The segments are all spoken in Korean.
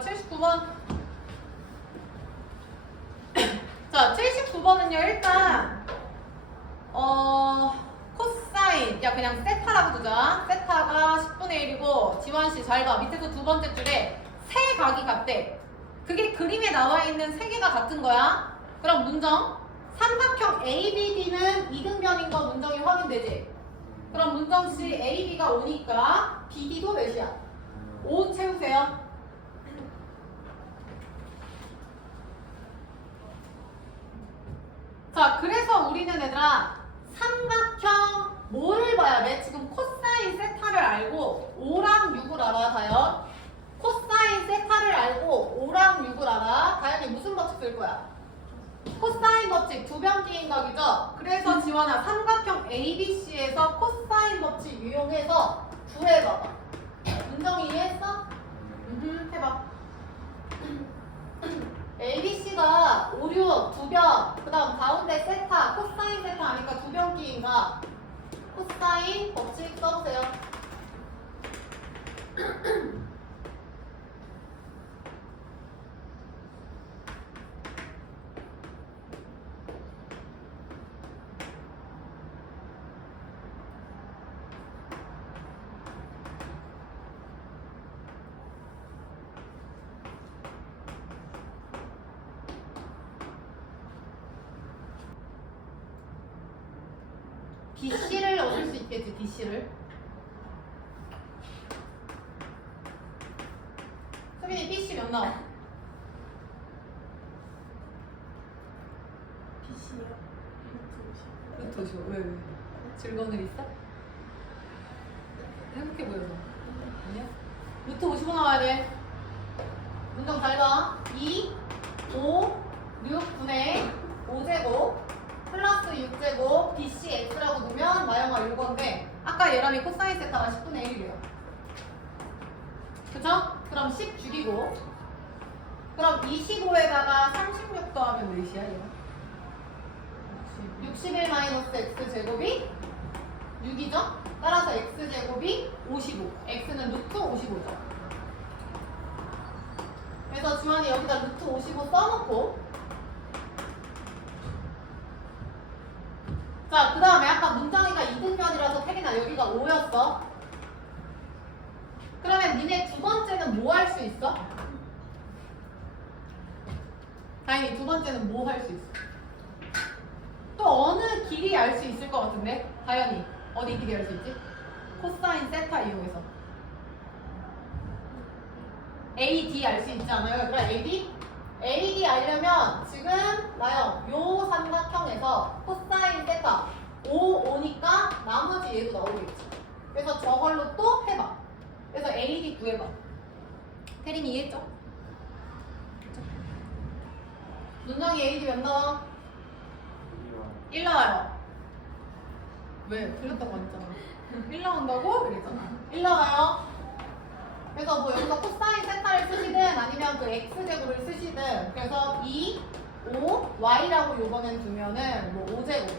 79번. 자, 79번은요, 일단, 코사인. 야, 그냥 세타라고 두자. 세타가 10분의 1이고, 지원씨 잘 봐. 밑에서 두 번째 줄에 세 각이 같대. 그게 그림에 나와 있는 세 개가 같은 거야. 그럼 문정. 삼각형 ABD는 이등변인 거 문정이 확인되지? 그럼 문정씨 AB가 5니까 BD도 몇이야? 5 채우세요. 자, 그래서 우리는 얘들아 삼각형 뭐를 봐야 돼? 지금 코사인 세타를 알고 5랑 6을 알아, 다현. 코사인 세타를 알고 5랑 6을 알아. 다현이 무슨 법칙 쓸 거야? 코사인 법칙 두변기인 각이죠? 그래서 지원아 삼각형 ABC에서 코사인 법칙 이용해서 구해봐봐. 문정이 이해했어? 해봐. ABC가 5, 6, 두변, 그 다음 가운데 세타, 코사인 세타 하니까 두변기인가? 코사인 법칙 써보세요. BC를 얻을 수 있겠지, BC를. 수빈이 BC 몇 나와? BC요? 루트 55. 왜? 즐거운 일 있어? 행복해 보여서. 아니야? 루트 55 나와야 돼. 문정 잘 봐. 2, 5, 6분의 5제곱 플러스 6제곱 BCX라고 두면 나영아 이건데 아까 얘람이 코사인 세타가 10분의 1이래요. 그죠? 그럼 10 죽이고 그럼 25에다가 36 더하면 몇이야 얘가? 61 마이너스 x제곱이 6이죠? 따라서 x제곱이 55. x는 루트 55죠. 그래서 주환이 여기다 루트 55 써놓고 자, 그 다음에 아까 문정이가 이등변이라서 태린아 여기가 5였어. 그러면 니네 두 번째는 뭐 할 수 있어? 다행히 두 번째는 뭐 할 수 있어? 또 어느 길이 알 수 있을 것 같은데? 다현이 어디 길이 알 수 있지? 코사인 세타 이용해서 AD 알 수 있지 않아요? 그래 AD? AD 알려면 지금 나요 요 삼각형에서 코사인 세타 5 오니까 나머지 얘도 나오겠지. 그래서 저걸로 또 해봐. 그래서 AD 구해봐. 태림이 이해했죠? 문정이 AD 몇 나와? 1 나와요. 왜? 틀렸다고 했잖아. 1 나온다고? 그랬잖아. 1 나와요. 그래서 뭐 여기서 코사인 세타를 쓰시든 아니면 그 x제곱을 쓰시든 그래서 2, 5, y라고 요번엔 두면은 뭐 5제곱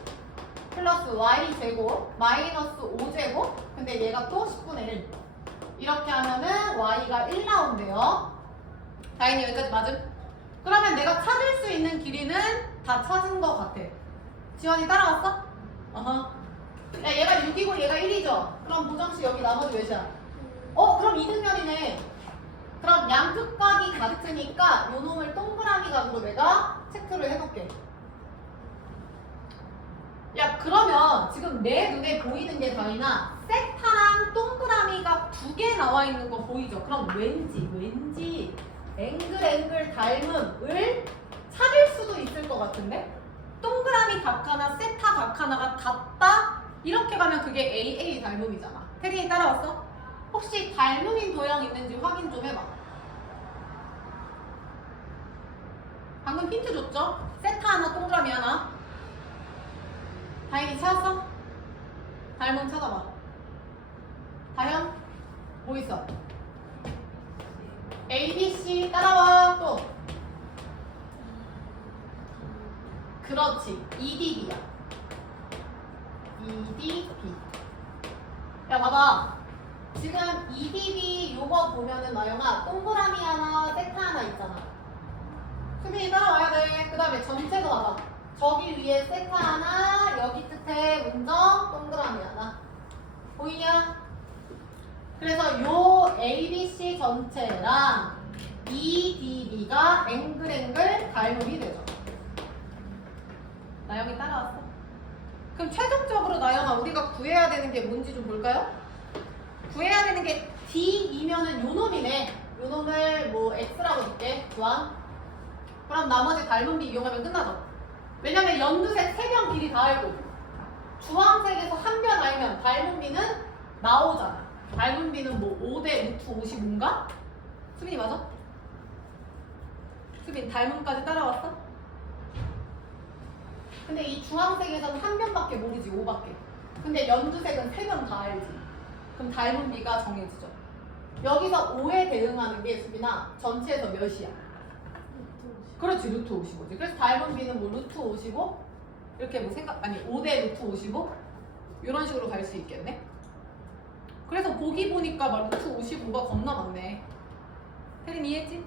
플러스 y제곱 마이너스 5제곱 근데 얘가 또 10분의 1 이렇게 하면은 y가 1 나온대요. 다행히 여기까지 맞음? 그러면 내가 찾을 수 있는 길이는 다 찾은 것 같아. 지원이 따라왔어? 어허. 야 얘가 6이고 얘가 1이죠? 그럼 보정씨 여기 나머지 몇이야? 그럼 이등변이네. 그럼 양극각이 같으니까 요 놈을 동그라미 각으로 내가 체크를 해놓을게. 야 그러면 지금 내 눈에 보이는 게 다이나 세타랑 동그라미가 두 개 나와 있는 거 보이죠? 그럼 왠지 앵글 닮음을 찾을 수도 있을 것 같은데? 동그라미 각 하나, 세타 각 하나가 같다? 이렇게 가면 그게 AA 닮음이잖아. 태린이 따라왔어? 혹시 닮음인 도형 있는지 확인 좀 해봐. 방금 힌트 줬죠? 세타 하나, 동그라미 하나. 다행히 찾았어? 닮음 찾아봐. 다현? 뭐 있어? ABC 따라와. 또 그렇지. EDB야. EDB. 야 봐봐. 지금 EDB 요거 보면은 나영아 동그라미 하나, 세타 위에 세타 하나, 여기 끝에 문정 동그라미 하나. 보이냐? 그래서 요 ABC 전체랑 EDB가 앵글 닮음이 되죠. 나영이 따라왔어? 그럼 최종적으로 나영아 우리가 구해야 되는 게 뭔지 좀 볼까요? 구해야 되는 게 D이면은 요 놈이네. 요 놈을 뭐 X라고 줄게. 주황. 그럼 나머지 닮은비 이용하면 끝나죠. 왜냐면 연두색 3변 길이 다 알고 주황색에서 한 변 알면 닮은비는 나오잖아. 닮은비는 뭐 5대 루트 55인가? 수빈이 맞아? 수빈 닮음까지 따라왔어? 근데 이 주황색에서는 한 변밖에 모르지 5밖에. 근데 연두색은 3변 다 알지. 그럼 닮은비가 정해지죠. 여기서 5에 대응하는 게 수빈아 전체에서 몇이야? 그렇지 루트 55지. 그래서 닮은비는 뭐 루트 55 이렇게 뭐 아니 5대 루트 55 이런 식으로 갈 수 있겠네. 그래서 보기 보니까 막 루트 55가 겁나 많네. 혜린 이해했지?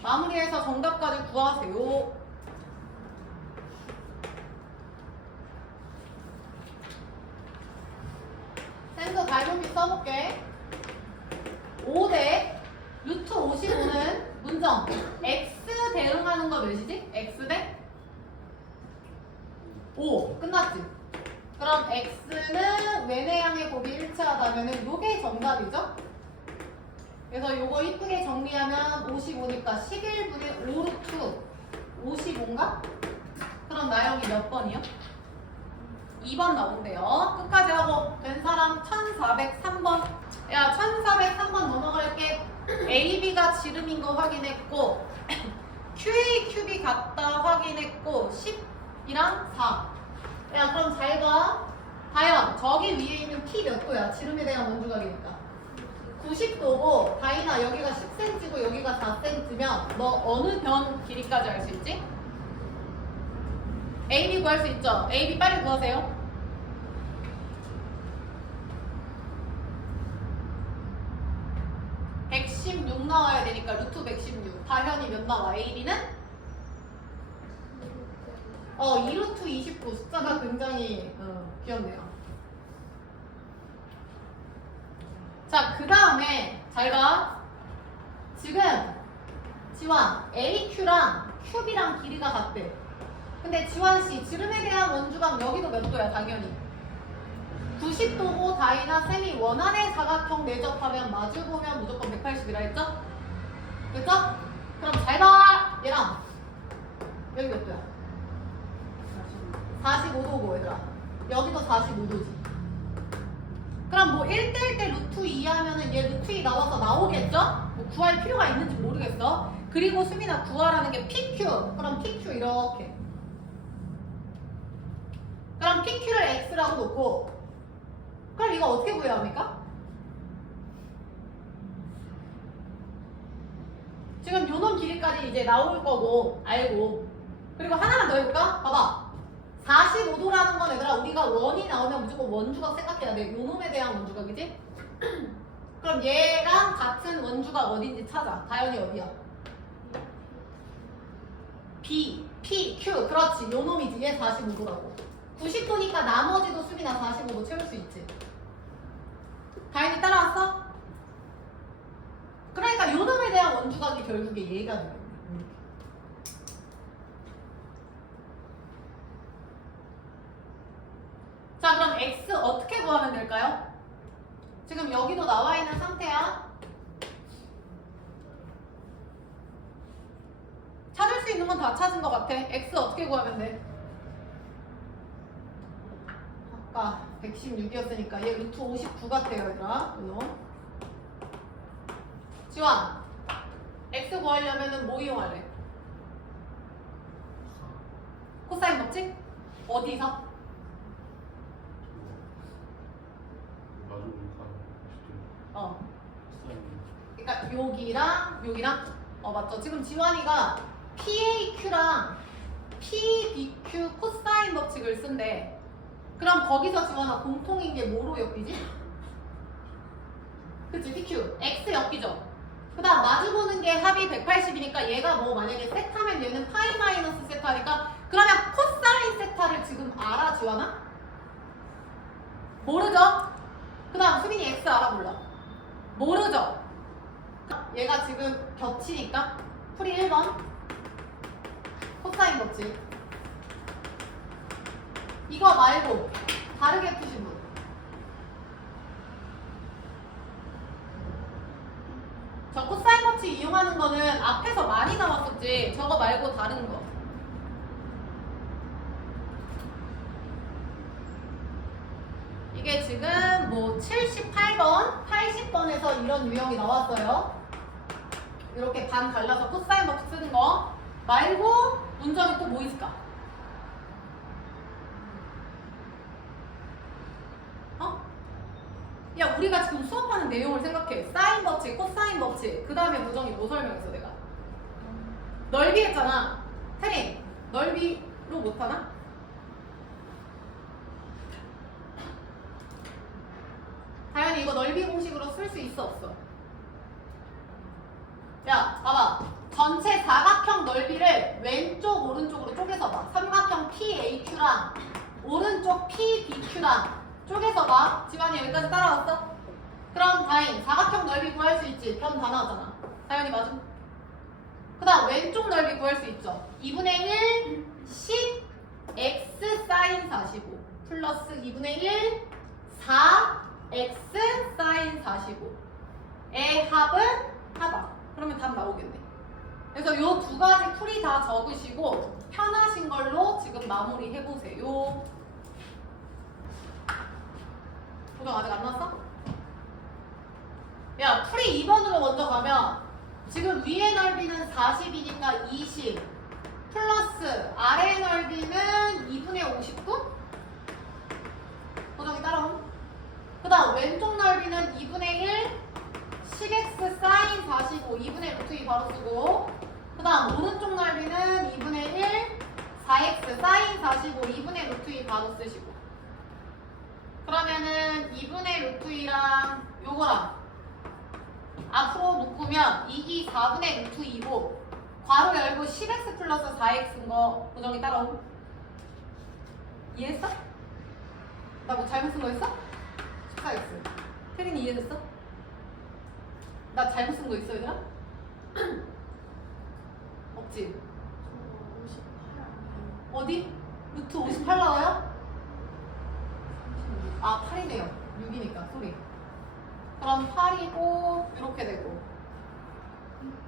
마무리해서 정답까지 구하세요. 센서 닮은비 써볼게. 5대 루트 55는 문정 x 대응하는 거 몇이지? x 대 5 끝났지? 그럼 x는 외내향의 곱이 일치하다면 요게 정답이죠? 그래서 요거 이쁘게 정리하면 55니까 11분의 5 루트 55인가? 그럼 나영이 몇 번이요? 2번 나온대요. 끝까지 하고 된 사람 1403번. 야 1403번 넘어갈게. AB가 지름인 거 확인했고 QA, QB 같다 확인했고 10이랑 4. 야 그럼 잘 봐. 다현 저기 위에 있는 P 몇 도야? 지름에 대한 원주각이니까 90도고 다인아 여기가 10cm고 여기가 4cm면 너 어느 변 길이까지 알 수 있지? AB 구할 수 있죠? AB 빨리 구하세요. (116) 나와야 되니까 루트 116 다현이 몇 나와? AB는? 2루트 29 숫자가 굉장히 귀엽네요. 자, 그 다음에 잘 봐. 지금 지환 AQ랑 QB랑 길이가 같대. 근데 지환씨 지름에 대한 원주각 여기도 몇 도야? 당연히 90도고 다이나 쌤이 원안의 사각형 내접하면 마주보면 무조건 180이라 했죠? 됐죠? 그럼 잘 봐! 얘랑 여기 몇 도야? 45도고 얘들아 여기도 45도지. 그럼 뭐 1대1대 루트 2 하면은 얘 루트 2 나와서 나오겠죠? 뭐 구할 필요가 있는지 모르겠어. 그리고 수민아 구하라는 게 PQ. 그럼 PQ 이렇게. 그럼 PQ를 X라고 놓고 그럼 이거 어떻게 구해야 합니까? 지금 요놈 길이까지 이제 나올 거고 알고 그리고 하나만 더 해볼까? 봐봐 45도라는 건 얘들아 우리가 원이 나오면 무조건 원주각 생각해야 돼. 요놈에 대한 원주각이지? 그럼 얘랑 같은 원주각 어딘지 찾아. 다현이 어디야? B, P, Q 그렇지 요놈이지. 얘 45도라고 90도니까 나머지도 수비나 45도 채울 수 있지. 다현이 따라왔어? 그러니까 요놈에 대한 원주각이 결국에 얘가 되겠네. 자 그럼 X 어떻게 구하면 될까요? 지금 여기도 나와 있는 상태야. 찾을 수 있는 건 다 찾은 것 같아. X 어떻게 구하면 돼? 아까 116이었으니까 얘 루트 59 같아요 얘들아. 지환 X 구하려면 뭐 이용할래? 코사인 법칙? 어디서? 그러니까 여기랑 맞죠? 지금 지환이가 PAQ랑 PBQ 코사인 법칙을 쓴대. 그럼 거기서 지환아 공통인 게 뭐로 엮이지? 그치 PQ X 엮이죠? 그 다음 마주보는 게 합이 180이니까 얘가 뭐 만약에 세타면 얘는 파이 마이너스 세타니까 그러면 코사인 지금 알아, 지원아? 모르죠? 그 다음 수빈이 X 알아, 몰라? 모르죠? 얘가 지금 겹치니까 풀이 1번 코사인 법칙. 이거 말고 다르게 푸신 분. 저 코사인 법칙 이용하는 거는 앞에서 많이 나왔었지. 저거 말고 다른 거. 이게 지금 뭐 78번, 80번에서 이런 유형이 나왔어요. 이렇게 반 갈라서 코사인 법칙 쓰는 거 말고 문장이 또 뭐 있을까? 어? 야, 우리가 지금 수업하는 내용을 생각해. 사인 법칙, 코사인 법칙. 그 다음에 무정이 뭐 설명했어, 내가? 넓이 했잖아. 태린, 넓이로 못하나? 다현이 이거 넓이 공식으로 쓸 수 있어, 없어? 야, 봐봐. 전체 사각형 넓이를 왼쪽, 오른쪽으로 쪼개서 봐. 삼각형 PAQ랑 오른쪽 PBQ랑 쪼개서 봐. 지환이 여기까지 따라왔어? 그럼 다행. 사각형 넓이 구할 수 있지. 변 다 나왔잖아. 다현이 맞음? 그 다음 왼쪽 넓이 구할 수 있죠. 2분의 1 10 x 사인 45 플러스 2분의 1 4 x 사인 45의 합은 하다. 그러면 답 나오겠네. 그래서 요 두 가지 풀이 다 적으시고 편하신 걸로 지금 마무리 해보세요. 도정 아직 안 났어? 야, 풀이 2번으로 먼저 가면 지금 위의 넓이는 40이니까 20 플러스 아래 넓이는 2분의 59? 도정이 따라옴. 그 다음 왼쪽 넓이는 2분의 1 10x 사인 45 2분의 루트 2 바로 쓰고 그 다음 오른쪽 넓이는 2분의 1 4x 사인 45 2분의 루트 2 바로 쓰시고 그러면은 2분의 루트 2랑 요거랑 앞으로 묶으면 2이 4분의 루트 2고 괄호 열고 10x 플러스 4x인 거 고정이 따라오. 이해했어? 나 뭐 잘못 쓴 거 있어? 14x. 태린이 이해됐어? 나 잘못 쓴 거 있어 얘들아? 없지? 어디? 루트 58 나와요? 아 8이네요. 6이니까 소리. 그럼 8이고 이렇게 되고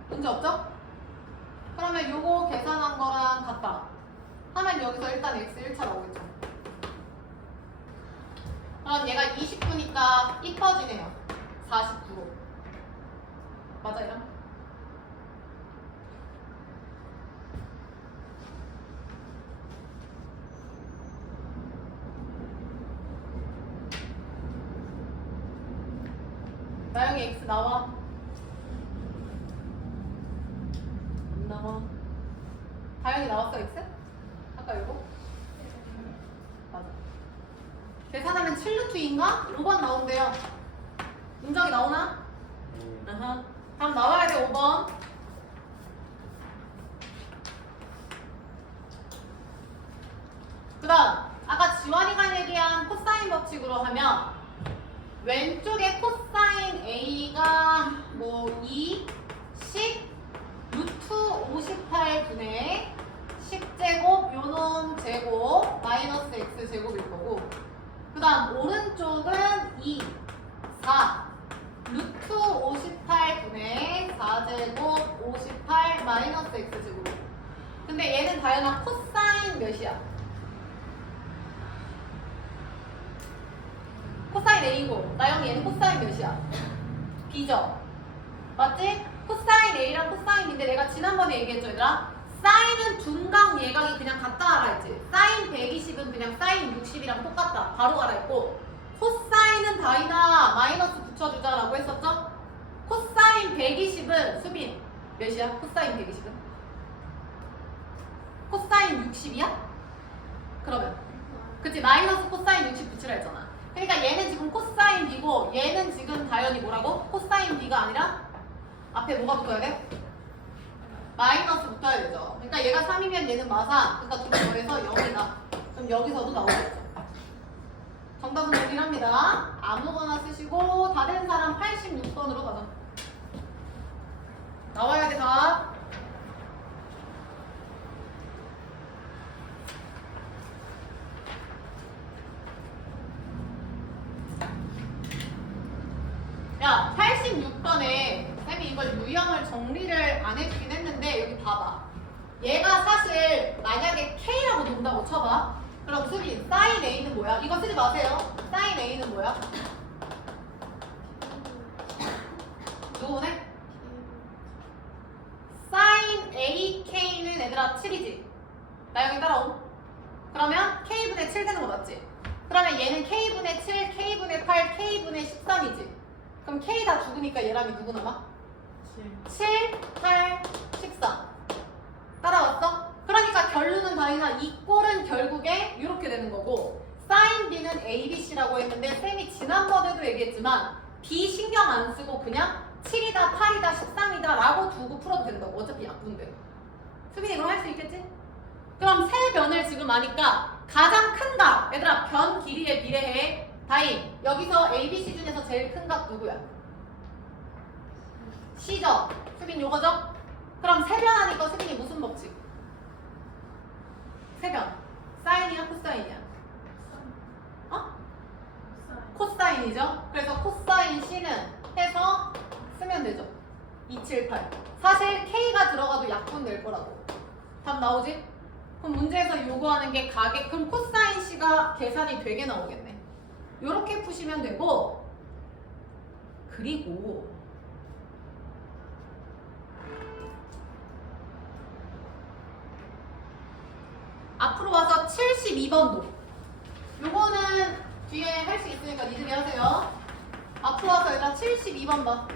문제 없죠? 그러면 요거 계산한 거랑 같다 하면 여기서 일단 x 1차 나오겠죠. 그럼 얘가 29니까 이뻐지네요. 49로 맞아요? 나영이 x 나와? 안 나와. 다영이 나왔어 x? 아까 이거? 맞아. 계산하면 7루트 2인가? 5번 나온대요. 문정이 나오나? 아하. 다음 나와야 돼 5번. 그 다음 아까 지환이가 얘기한 코사인 법칙으로 하면 왼쪽에 코사인 A가 뭐 2, 10, 루트 58분의 10제곱 요놈 제곱 마이너스 X제곱일 거고 그 다음 오른쪽은 2, 4, 루트 58분의 4제곱 58 마이너스 X제곱. 근데 얘는 다현아 코사인 몇이야? 코사인 A고 나영이 얘는 코사인 몇이야? B죠? 맞지? 코사인 A랑 코사인 B인데 내가 지난번에 얘기했죠 얘들아? 사인은 둔각 예각이 그냥 같다 알아 했지? 사인 120은 그냥 사인 60이랑 똑같다 바로 알아했고 코사인은 다이나 마이너스 붙여주자 라고 했었죠? 코사인 120은 수빈 몇이야? 코사인 120은? 코사인 60이야? 그러면 그치 마이너스 코사인 60 붙이라 했잖아. 그러니까 얘는 지금 코사인 B고 얘는 지금 다현이 뭐라고? 코사인 B가 아니라 앞에 뭐가 붙어야 돼? 마이너스 붙어야 되죠. 그러니까 얘가 3이면 얘는 마사. 그러니까 둘이 더해서 0이다. 그럼 여기서도 나오겠죠. 정답은 동일합니다. 아무거나 쓰시고 다 된 사람 86번으로 가자. 나와야 돼 답. 야, 86번에 쌤이 이걸 유형을 정리를 안 해주긴 했는데 여기 봐봐. 얘가 사실 만약에 K라고 논다고 쳐봐. 그럼 수빈, 사인 A는 뭐야? 이거 쓰지 마세요. 사인 A는 뭐야? 누구네? 사인 AK는 얘들아 7이지? 나영이 따라옴. 그러면 K분의 7 되는 거 맞지? 그러면 얘는 K분의 7, K분의 8, K분의 13이지? 그럼 K 다 죽으니까 얘랑이 누구 남아? 7, 8, 14. 따라왔어? 그러니까 결론은 다이나 이 꼴은 결국에 이렇게 되는 거고 사인 B는 ABC라고 했는데 쌤이 지난번에도 얘기했지만 B 신경 안 쓰고 그냥 7이다, 8이다, 13이다 라고 두고 풀어도 된다고. 어차피 약분돼. 수빈이 그럼 할 수 있겠지? 그럼 세 변을 지금 아니까 가장 큰 각, 얘들아 변 길이에 비례해. 다인, 여기서 ABC 중에서 제일 큰 각 누구야? C죠? 수빈 요거죠? 그럼 세 변 하니까 수빈이 무슨 법칙? 세 변. 사인이야 코사인이야? 어? 코사인이죠? 그래서 코사인 C는 해서 쓰면 되죠. 278. 사실 K가 들어가도 약분 될 거라고. 답 나오지? 그럼 문제에서 요구하는 게 가계. 그럼 코사인 C가 계산이 되게 나오겠네. 요렇게 푸시면 되고, 그리고 앞으로 와서 72번도 요거는 뒤에 할 수 있으니까 니들이 하세요. 앞으로 와서 일단 72번 봐.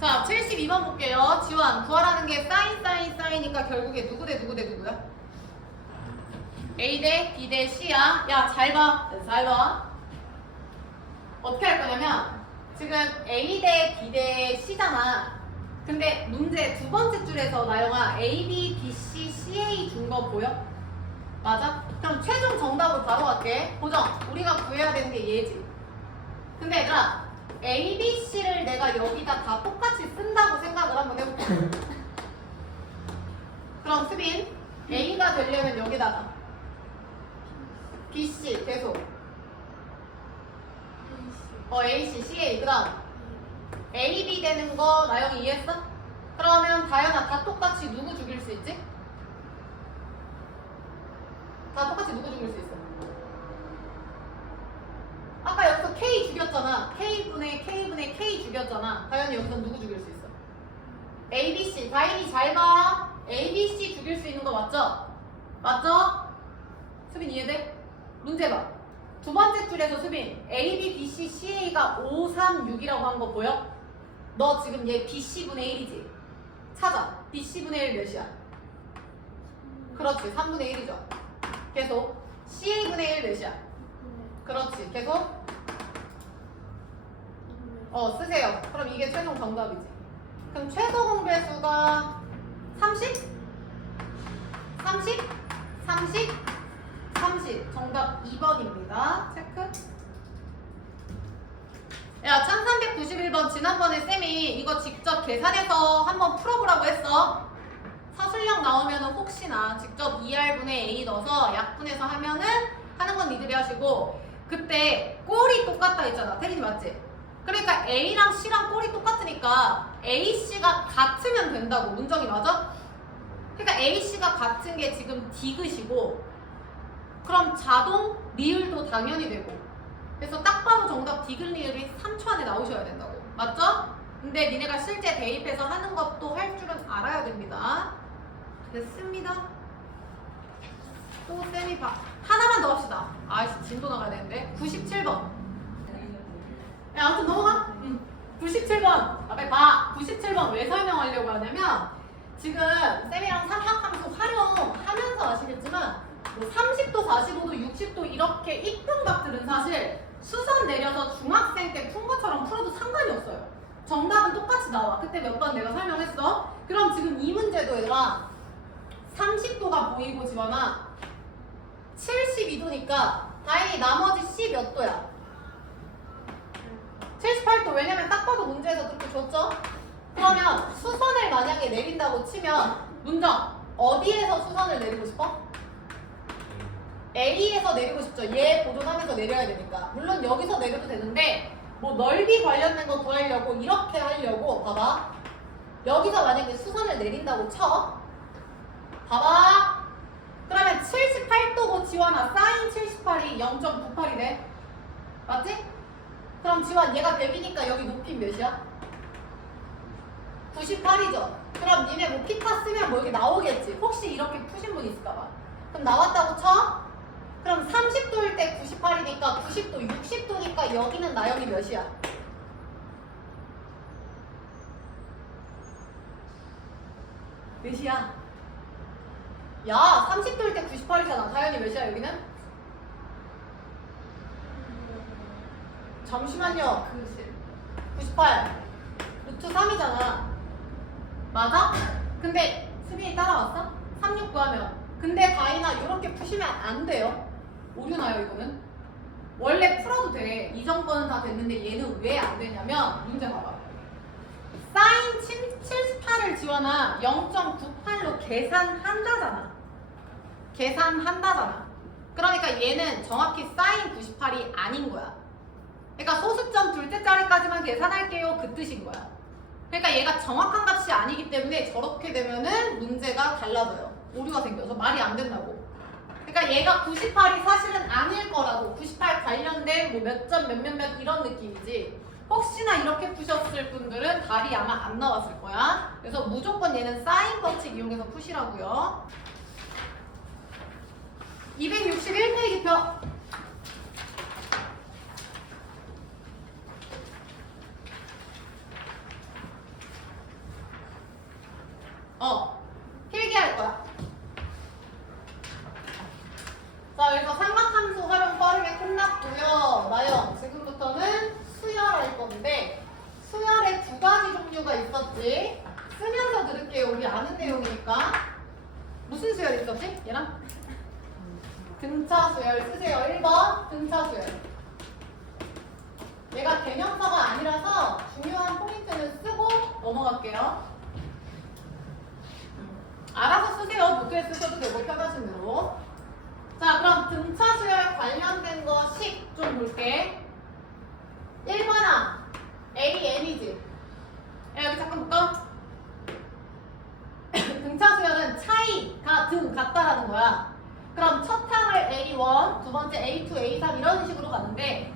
자, 72번 볼게요. 지원, 구하라는 게 사인이니까 결국에 누구 대 누구야? A 대 B 대 C야. 야, 잘 봐. 잘 봐. 어떻게 할 거냐면 지금 A 대 B 대 C잖아. 근데 문제 두 번째 줄에서 나영아 A, B, B, C, CA 준 거 보여? 맞아? 그럼 최종 정답으로 바로 갈게. 고정. 우리가 구해야 되는 게 얘지. 근데 얘들아 A, B, C를 내가 여기다 다 똑같이 쓴다고 생각을 한번 해볼게. 그럼 수빈 A가 되려면 여기다가 B, C 계속 A, C, CA 그 다음 A, B 되는 거 나영이 이해했어? 그러면 다현아 다 똑같이 누구 죽일 수 있지? 다 똑같이 누구 죽일 수 있어? 아까 여기서 K 죽였잖아. K분의 K 죽였잖아. 다현이 여기서 누구 죽일 수 있어? A, B, C. 다현이 잘 봐. A, B, C 죽일 수 있는 거 맞죠? 맞죠? 수빈 이해돼? 문제 봐. 두 번째 줄에서 수빈 A, B, B, C, CA가 5, 3, 6이라고 한 거 보여? 너 지금 얘 BC분의 1이지? 찾아. BC분의 1 몇이야? 그렇지. 3분의 1이죠. 계속. CA분의 1 몇이야? 그렇지. 계속. 쓰세요. 그럼 이게 최종 정답이지. 그럼 최소 공배수가 30? 30? 30? 30. 정답 2번입니다. 체크. 야, 1391번 지난번에 쌤이 이거 직접 계산해서 한번 풀어보라고 했어. 서술형 나오면은 혹시나 직접 2R분의 A 넣어서 약분해서 하면은 하는 건 니들이 하시고 그때 꼴이 똑같다 했잖아. 태린이 맞지? 그러니까 A랑 C랑 꼴이 똑같으니까 A, C가 같으면 된다고. 문정이 맞아? 그러니까 A, C가 같은 게 지금 디귿이고 그럼 자동 리을도 당연히 되고 그래서 딱 봐도 정답 디귿 리을이 3초 안에 나오셔야 된다고. 맞죠? 근데 니네가 실제 대입해서 하는 것도 할 줄은 알아야 됩니다. 됐습니다. 또 쌤이 하나만 더 합시다. 아이씨 진도 나가야 되는데 97번. 야 아무튼 넘어가. 97번. 앞에 봐. 97번 왜 설명하려고 하냐면 지금 쌤이랑 삼각함수 활용하면서 아시겠지만 뭐 30도, 45도, 60도 이렇게 입등각들은 사실 수선 내려서 중학생 때 푼 것처럼 풀어도 상관이 없어요. 정답은 똑같이 나와. 그때 몇 번 내가 설명했어. 그럼 지금 이 문제도 얘들아 30도가 보이고 지원아 72도니까 다행히 나머지 C 몇 도야? 78도. 왜냐면 딱 봐도 문제에서 그렇게 줬죠? 그러면 수선을 만약에 내린다고 치면 문정 어디에서 수선을 내리고 싶어? A에서 내리고 싶죠. 얘 보존하면서 내려야 되니까. 물론 여기서 내려도 되는데 뭐 넓이 관련된 거 구하려고 이렇게 하려고 봐봐. 여기서 만약에 수선을 내린다고 쳐. 봐봐. 그러면 78도고 지원아 사인 78이 0.98이래. 맞지? 그럼 지원 얘가 100이니까 여기 높이 몇이야? 98이죠. 그럼 니네 뭐 피타 쓰면 뭐 여기 나오겠지. 혹시 이렇게 푸신 분 있을까봐. 그럼 나왔다고 쳐? 그럼 30도일 때 98이니까 90도, 60도니까 여기는 나영이 몇이야? 몇이야? 야, 30도일 때 98이잖아. 다현이 몇이야 여기는? 잠시만요. 98 루트 3이잖아. 맞아? 근데 수빈이 따라왔어? 36 구하면. 근데 다이나 이렇게 푸시면 안 돼요. 오류 나요 이거는. 원래 풀어도 돼. 이전 거는 다 됐는데 얘는 왜 안 되냐면 문제 봐봐. 사인 78을 지원아 0.98로 계산한다잖아. 계산한다잖아. 그러니까 얘는 정확히 사인 98이 아닌 거야. 그러니까 소수점 둘째 자리까지만 계산할게요 그 뜻인 거야. 그러니까 얘가 정확한 값이 아니기 때문에 저렇게 되면은 문제가 달라져요. 오류가 생겨서 말이 안 된다고. 그러니까 얘가 98이 사실은 아닐 거라고. 98 관련된 뭐 몇 점 몇몇몇 이런 느낌이지. 혹시나 이렇게 푸셨을 분들은 답이 아마 안 나왔을 거야. 그래서 무조건 얘는 사인 법칙 이용해서 푸시라고요. 261페이지표. 필기할 거야. 자, 그래서 삼각함수 활용 빠르게 끝났고요. 나영, 지금부터는 수열할 건데 수열에 두 가지 종류가 있었지. 쓰면서 들을게요. 우리 아는 내용이니까. 무슨 수열 있었지? 얘랑? 등차 수열 쓰세요. 1번 등차 수열. 얘가 대명사가 아니라서 중요한 포인트는 쓰고 넘어갈게요. 알아서 쓰세요. 노트에 쓰셔도 되고 편하신 대로. 자, 그럼 등차 수열 관련된 거식 좀 볼게. 1번아 AN이지. 야, 여기 잠깐 볼까? 등차 수열은 차이가 등 같다라는 거야. 그럼 첫 항을 A1, 두 번째 A2, A3 이런 식으로 가는데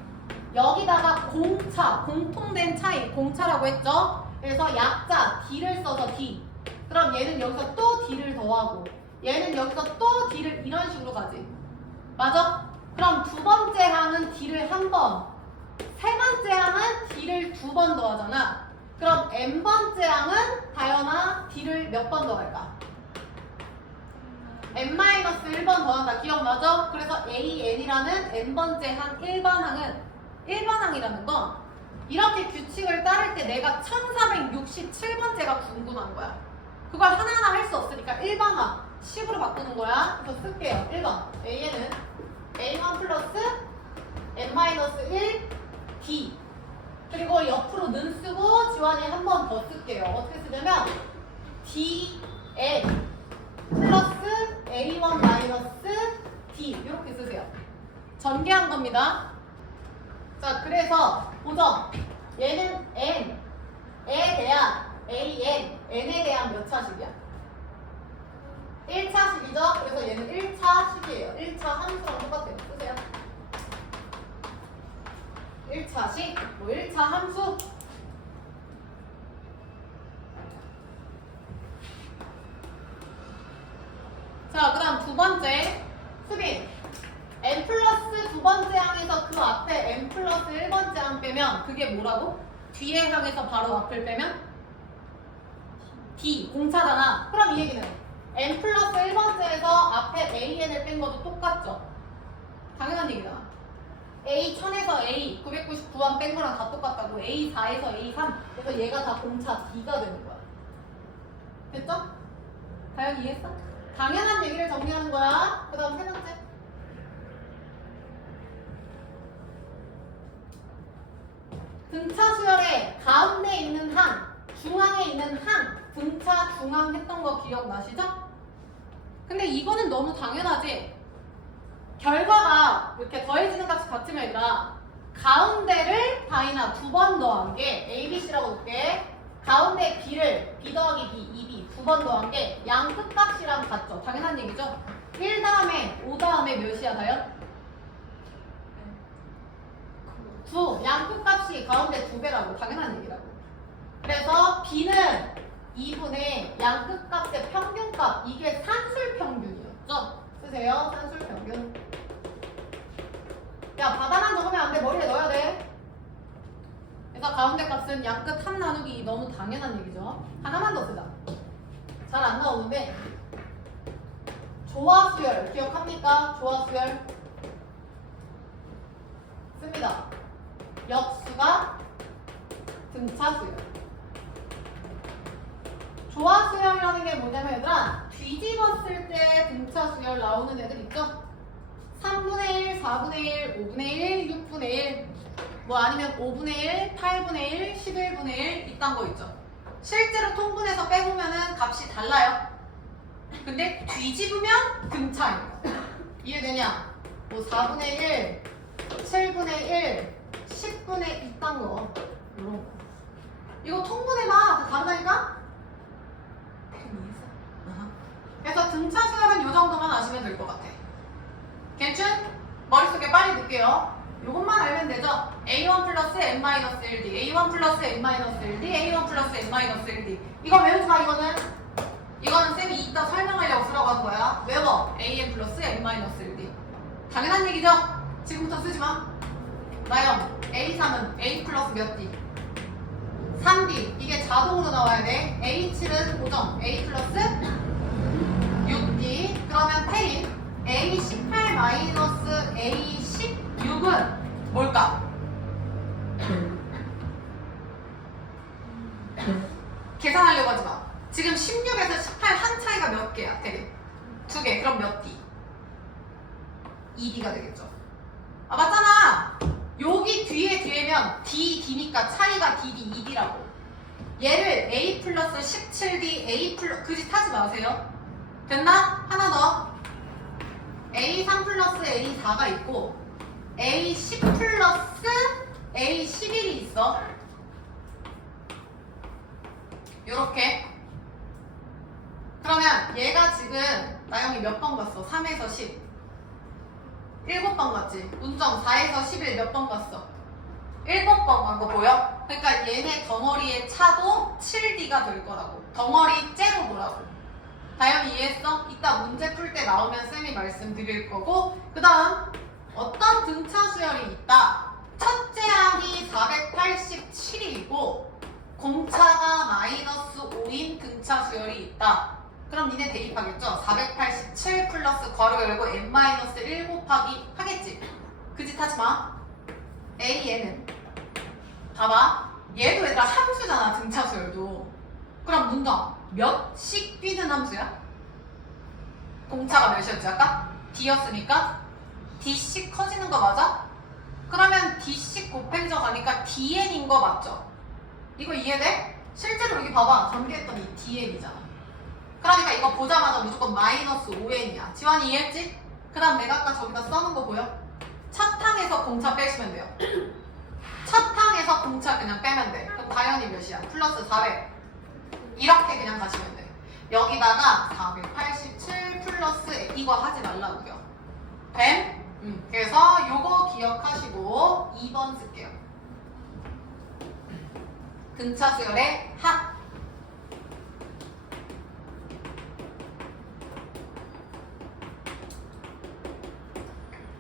여기다가 공차, 공통된 차이, 공차라고 했죠? 그래서 약자 D를 써서 D. 그럼 얘는 여기서 또 D를 더하고 얘는 여기서 또 D를 이런 식으로 가지. 맞아? 그럼 두 번째 항은 D를 한 번, 세 번째 항은 D를 두 번 더하잖아. 그럼 N번째 항은 다현아 D를 몇 번 더할까? N-1번 더한다. 기억나죠? 그래서 AN이라는 N번째 항 일반항이라는 건 이렇게 규칙을 따를 때 내가 1467번째가 궁금한 거야. 그걸 하나하나 할 수 없으니까 일반항 식으로 바꾸는 거야. 그래서 쓸게요. 1번 AN은 A1 플러스 N-1 D. 그리고 옆으로 는 쓰고 지환이 한 번 더 쓸게요. 어떻게 쓰냐면 DN 플러스 A1 마이너스 D 이렇게 쓰세요. 전개한 겁니다. 자, 그래서 보죠. 얘는 N에 대한 N에 대한 몇 차식이야? 1차식이죠? 그래서 얘는 1차식이에요. 1차 함수랑 똑같아요. 쓰세요. 1차식, 뭐 1차 함수. 자, 그 다음 두 번째. 수빈. N 플러스 두 번째 항에서 그 앞에 N 플러스 1번째 항 빼면 그게 뭐라고? 뒤에 항에서 바로 앞을 빼면? D, 공차잖아. 그럼 이 얘기는 N 플러스 1번째에서 앞에 AN을 뺀 것도 똑같죠? 당연한 얘기잖아. A1000에서 A 999항 뺀 거랑 다 똑같다고. A4에서 A3. 그래서 얘가 다 공차 D가 되는 거야. 됐죠? 다현이 이해했어? 당연한 얘기를 정리하는 거야. 그 다음 세 번째. 등차 수열의 가운데 있는 항, 중앙에 있는 항, 등차 중앙 했던 거 기억나시죠? 근데 이거는 너무 당연하지? 결과가 이렇게 더해지는 값이 같으면 얘들아 가운데를 다이나 두 번 더한 게 ABC라고 볼게. 가운데 B를 B 더하기 B, 2B 두 번 더한 게 양 끝값이랑 같죠? 당연한 얘기죠? 1 다음에 5 다음에 몇이야 다연? 2, 양 끝값이 가운데 2배라고 당연한 얘기라고. 그래서 B는 2분의 양 끝값의 평균값, 이게 산술 평균이었죠? 쓰세요. 산술 평균. 야, 바다만 적으면 안 돼. 머리에 넣어야 돼. 그래서 가운데 값은 양 끝 합 나누기 2 너무 당연한 얘기죠. 하나만 더 쓰자. 잘 안 나오는데 조화수열 기억합니까? 조화수열 씁니다. 역수가 등차수열. 조화수열이라는 게 뭐냐면 얘들아 뒤집었을 때 등차수열 나오는 애들 있죠? 3분의 1, 4분의 1, 5분의 1, 6분의 1 뭐 아니면 5분의 1, 8분의 1, 11분의 1 이딴 거 있죠? 실제로 통분해서 빼보면은 값이 달라요. 근데 뒤집으면 등차예요. 이해되냐? 뭐 4분의 1, 7분의 1, 10분의 1 이딴 거 이런 거. 이거 통분해봐. 다 다르다니까? 그래서 등차 수열은 이 정도만 아시면 될 것 같아. 괜춘? 머릿속에 빨리 넣을게요. 이것만 알면 되죠? A1 플러스 N-1D, A1 플러스 N-1D, A1 플러스 N-1D. 이거 외우지 마, 이거는 쌤이 이따 설명하려고 쓰라고 한 거야. 외워. AN 플러스 N-1D. 당연한 얘기죠? 지금부터 쓰지 마. 나영, A3은 A 플러스 몇 D? 3D. 이게 자동으로 나와야 돼. A7은 고정. A 플러스 6D. 그러면 태인 A18 마이너스 A16은 뭘까? 계산하려고 하지 마. 지금 16에서 18 한 차이가 몇 개야, 대리? 2개. 그럼 몇 D? 2D가 되겠죠. 아, 맞잖아! 여기 뒤에면 D, D니까 차이가 DD, 2D라고. 얘를 A 플러스 17D, A 플러스, 그 짓 하지 마세요. 됐나? 하나 더. A3 플러스 A4가 있고, A10 플러스 A11이 있어. 요렇게. 그러면 얘가 지금 나영이 몇 번 갔어? 3에서 10. 7번 갔지? 운정 4에서 11 몇 번 갔어? 7번 간 거 보여? 그러니까 얘네 덩어리의 차도 7D가 될 거라고. 덩어리 째로 보라고. 다현이 이해했어? 이따 문제 풀 때 나오면 쌤이 말씀드릴 거고, 그 다음 어떤 등차 수열이 있다. 첫째 항이 487이고 공차가 마이너스 5인 등차 수열이 있다. 그럼 니네 대입하겠죠? 487 플러스 괄호 열고 n-1 곱하기 하겠지? 그 짓 하지 마. AN은 봐봐. 얘도 얘들아 함수잖아. 등차 수열도. 그럼 문정 몇씩 뛰는 함수야? 공차가 몇이었지 아까? D였으니까 D씩 커지는 거 맞아? 그러면 D씩 곱해져 가니까 DN인 거 맞죠? 이거 이해돼? 실제로 여기 봐봐. 전개했더니 DN이잖아. 그러니까 이거 보자마자 무조건 마이너스 5n이야. 지환이 이해했지? 그 다음 내가 아까 저기다 써놓은 거 보여? 첫 항에서 공차 빼시면 돼요. 첫 항에서 공차 그냥 빼면 돼. 그럼 다현이 몇이야? 플러스 400. 이렇게 그냥 가시면 돼. 여기다가 487 플러스 이거 하지 말라고요. 됨? 그래서 요거 기억하시고 2번 쓸게요. 등차 수열의 합.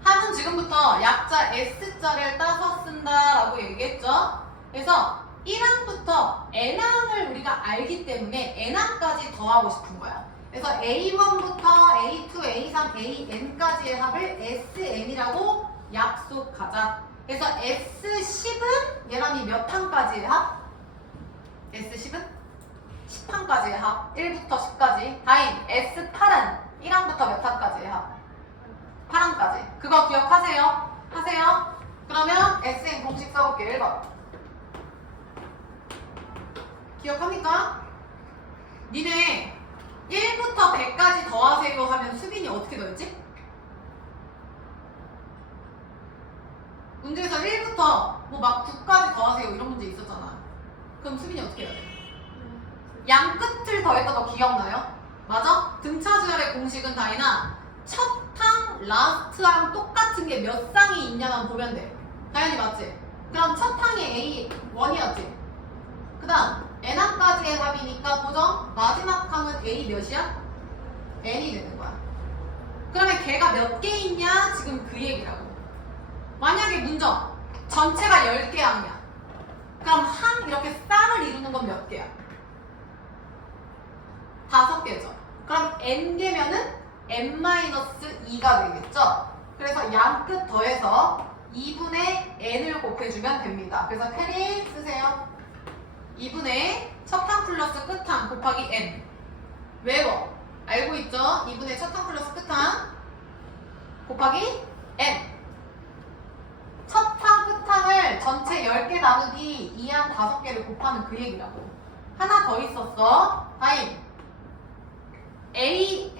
합은 지금부터 약자 S자를 따서 쓴다라고 얘기했죠. 그래서 1항부터 N항을 우리가 알기 때문에 N항까지 더하고 싶은 거야. 그래서 A1부터 A2, A3, AN까지의 합을 SN이라고 약속하자. 그래서 S10은 얘랑이 몇 항까지의 합? S10은 10항까지의 합. 1부터 10까지. 다인 S8은 1항부터 몇 항까지의 합? 8항까지. 그거 기억하세요? 하세요? 그러면 SN 공식 써볼게요. 1번. 기억합니까? 니네 1부터 100까지 더하세요 하면 수빈이 어떻게 더했지? 문제에서 1부터 뭐 막 9까지 더하세요 이런 문제 있었잖아. 그럼 수빈이 어떻게 해야 돼? 양 끝을 더했던 거 기억나요? 맞아? 등차 수열의 공식은 다이나 첫 항, 라스트항 똑같은 게 몇 쌍이 있냐만 보면 돼. 다현이 맞지? 그럼 첫 항이 A1이었지? 그 다음 n항까지의 합이니까 보정 마지막 항은 A 몇이야? n이 되는 거야. 그러면 걔가 몇 개 있냐? 지금 그 얘기라고. 만약에 문정 전체가 10개 항이야. 그럼 항 이렇게 쌍을 이루는 건 몇 개야? 5개죠. 그럼 n개면은 n-2가 되겠죠? 그래서 양 끝 더해서 2분의 n을 곱해주면 됩니다. 그래서 패리 쓰세요. 2분의 첫항 플러스 끝항 곱하기 n. 외워. 알고 있죠? 2분의 첫항 플러스 끝항 곱하기 n. 첫항 끝항을 전체 10개 나누기 2항 5개를 곱하는 그 얘기라고. 하나 더 있었어. 다임. n이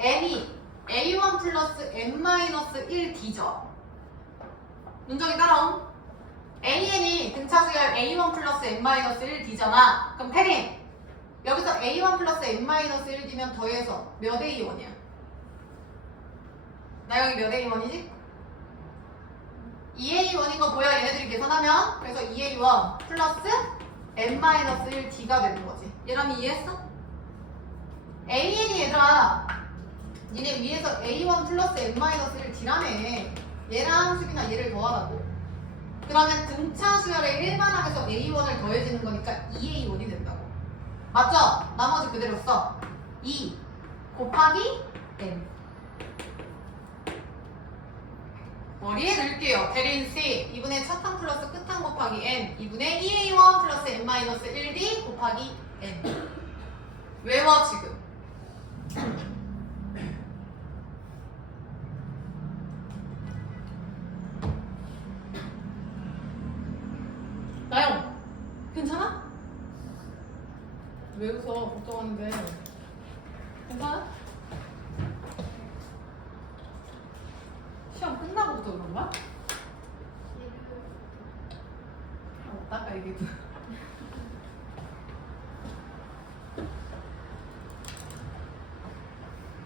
a1 플러스 n-1d죠. 문정이 따라옴. an이 등차수열 a1 플러스 n-1d잖아. 그럼 태린 여기서 a1 플러스 n-1d면 더해서 몇 a1이야? 나영이 몇 a1이지? 2a1인 거 보여? 얘네들이 계산하면. 그래서 2a1 플러스 n-1d가 되는 거지. 얘랑이 이해했어? an이 얘들아 니네 위에서 a1 플러스 n-1d라며. 얘랑 수빈아 얘를 더하라고. 그러면 등차 수열의 일반항에서 a1을 더해지는 거니까 2a1이 된다고. 맞죠? 나머지 그대로 써. 2 곱하기 n. 머리에 넣을게요. 대린 C 2분의 첫항 플러스 끝항 곱하기 n 2분의 2a1 플러스 n-1d 곱하기 n. 외워 지금. 나영 괜찮아? 왜 웃어? 걱정하는데. 괜찮아? 시험 끝나고부터 그런 거야? 아까 얘기했어.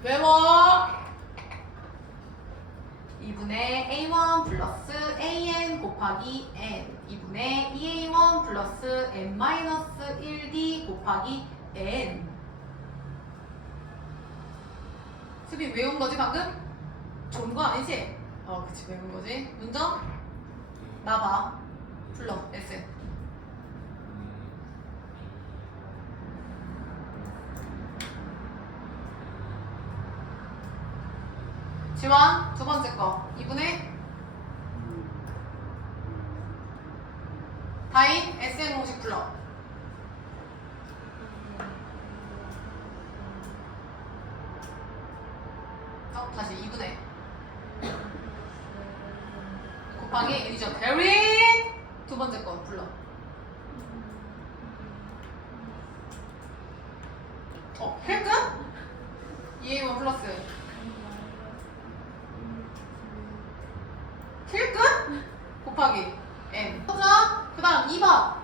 외워! 2분의 a1 플러스 an 곱하기 n 2분의 2a1 플러스 n-1d 곱하기 n. 수비 외운 거지 방금? 좋은 거 아니지? 그치 외운 거지. 문정? 나봐. 불러 S. 지원 두 번째 거 2분의 다인 SN 공식 불러. 다시 2분의 곱하기 N이죠. 대린 두 번째 거 불러. 헬끝? 2A1 플러스 힐끝? 곱하기 n. 자, 그 다음 2번.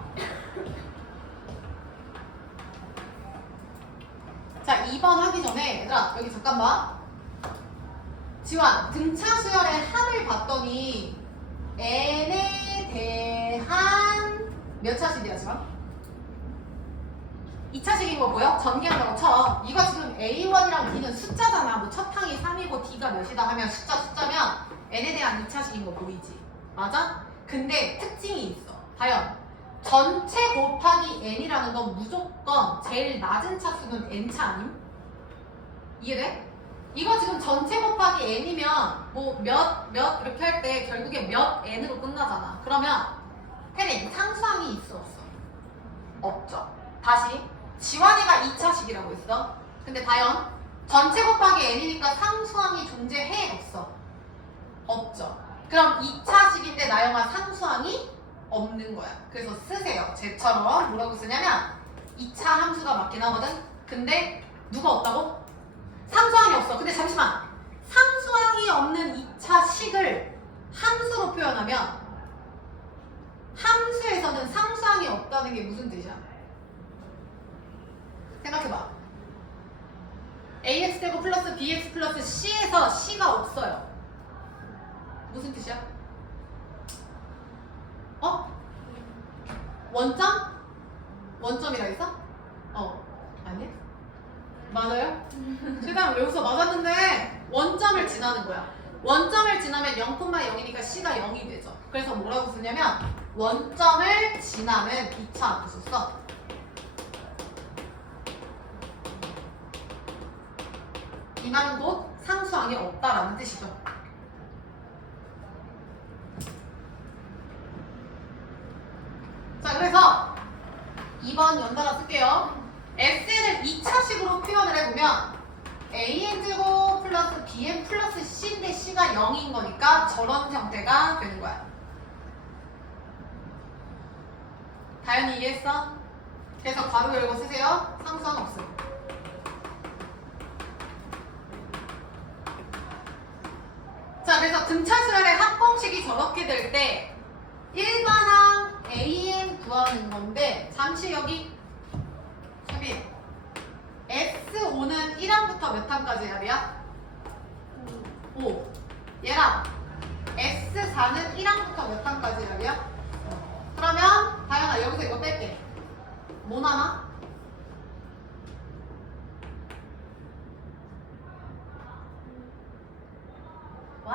자, 2번 하기 전에 얘들아 여기 잠깐만. 지환, 등차 수열의 합을 봤더니 n에 대한 몇 차식이야 지금? 2차식인 거 보여? 전개한다고 쳐. 이거 지금 A1이랑 D는 숫자잖아. 뭐 첫 항이 3이고 D가 몇이다 하면 숫자면 n에 대한 2차식인 거 보이지? 맞아? 근데 특징이 있어. 과연 전체 곱하기 n이라는 건 무조건 제일 낮은 차수는 n차 아님? 이해돼? 이거 지금 전체 곱하기 n이면 뭐 몇 이렇게 할 때 결국에 몇 n으로 끝나잖아. 그러면 태린 상수항이 있어 없어? 없죠. 다시 지환이가 2차식이라고 했어. 근데 다연 전체 곱하기 n이니까 상수항이 존재해 없어? 없죠. 그럼 2차식인데 나영아 상수항이 없는 거야. 그래서 쓰세요. 쟤처럼 뭐라고 쓰냐면 2차 함수가 맞긴 하거든? 근데 누가 없다고? 상수항이 없어. 근데 잠시만. 상수항이 없는 2차 식을 함수로 표현하면 함수에서는 상수항이 없다는 게 무슨 뜻이야? 생각해봐. ax제곱 플러스 bx 플러스 c에서 c가 없어요. 무슨 뜻이야? 어? 원점? 원점이라 했어? 아니? 맞아요? 최대한 외워서 맞았는데 원점을 지나는 거야. 원점을 지나면 0,0이니까 c가 0이 되죠. 그래서 뭐라고 쓰냐면 원점을 지나는 2차 함수 써. 이 말은 곧 상수항이 없다라는 뜻이죠. 자, 그래서 2번 연달아 쓸게요. SN을 2차식으로 표현을 해보면 AN제곱 플러스 BN 플러스 C인데 C가 0인 거니까 저런 형태가 되는 거야. 다현이 이해했어? 그래서 괄호 열고 쓰세요. 상수항 없음. 자, 그래서 등차수열의 합공식이 저렇게 될 때 일반항 AN 구하는 건데 잠시 여기 수빈 S5는 1항부터 몇 항까지 해야? 5. 얘랑 S4는 1항부터 몇 항까지 해야? 그러면 다현아 여기서 이거 뺄게. 뭐 남아? 뭐?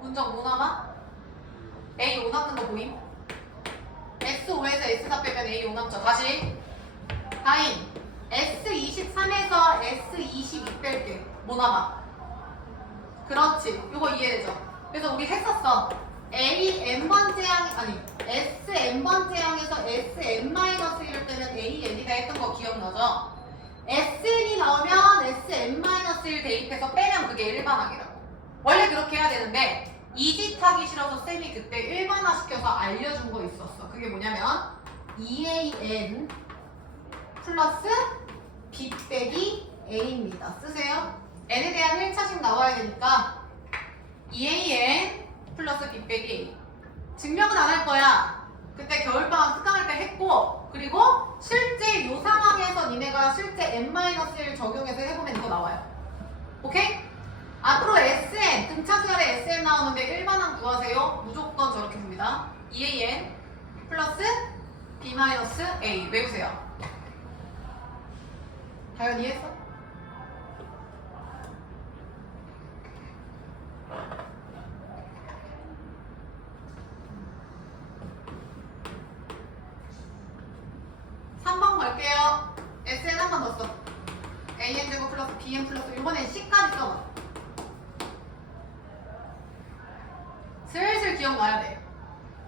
문정 뭐 남아? A5 남는 거 보임? S5에서 S4 빼면 A5 남죠. 다시 다인 S23에서 S22 뺄게. 뭐 남아? 그렇지. 이거 이해되죠? 그래서 우리 했었어. A n번째 항 아니 S n번째 항에서 S n-1을 빼면 A n이다 했던 거 기억나죠? SN이 나오면 S n-1 대입해서 빼면 그게 일반항이라고. 원래 그렇게 해야 되는데 이짓 하기 싫어서 쌤이 그때 일반화 시켜서 알려준 거 있었어. 그게 뭐냐면 2an 플러스 b 빼기 a입니다. 쓰세요. n에 대한 1차식 나와야 되니까 2an 플러스 b 빼기 a. 증명은 안 할 거야. 그때 겨울방학 특강할 때 했고, 그리고 실제 요 상황에서 니네가 실제 n-1 적용해서 해보면 이거 나와요. 오케이? 앞으로 SN, 등차수열에 SN 나오는데 일반항 구하세요. 무조건 저렇게 봅니다. 2an 플러스 b-a 외우세요. 다현 이해했어? 갈게요. SN 한 번 더 써. AN제곱 플러스 BN 플러스 이번엔 C까지 써봐. 슬슬 기억나야 돼.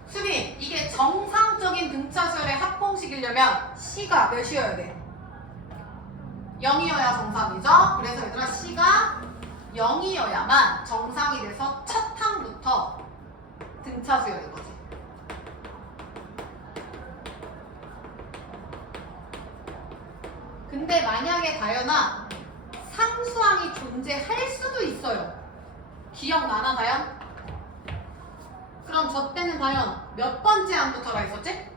수빈, 이게 정상적인 등차수열의 합공식이려면 C가 몇이어야 돼? 0이어야 정상이죠? 그래서 얘들아 C가 0이어야만 정상이 돼서 첫 항부터 등차수열인 거지. 근데 만약에 다현아 상수항이 존재할 수도 있어요. 기억나나 다현? 그럼 저 때는 다현 몇 번째 항부터라 했었지?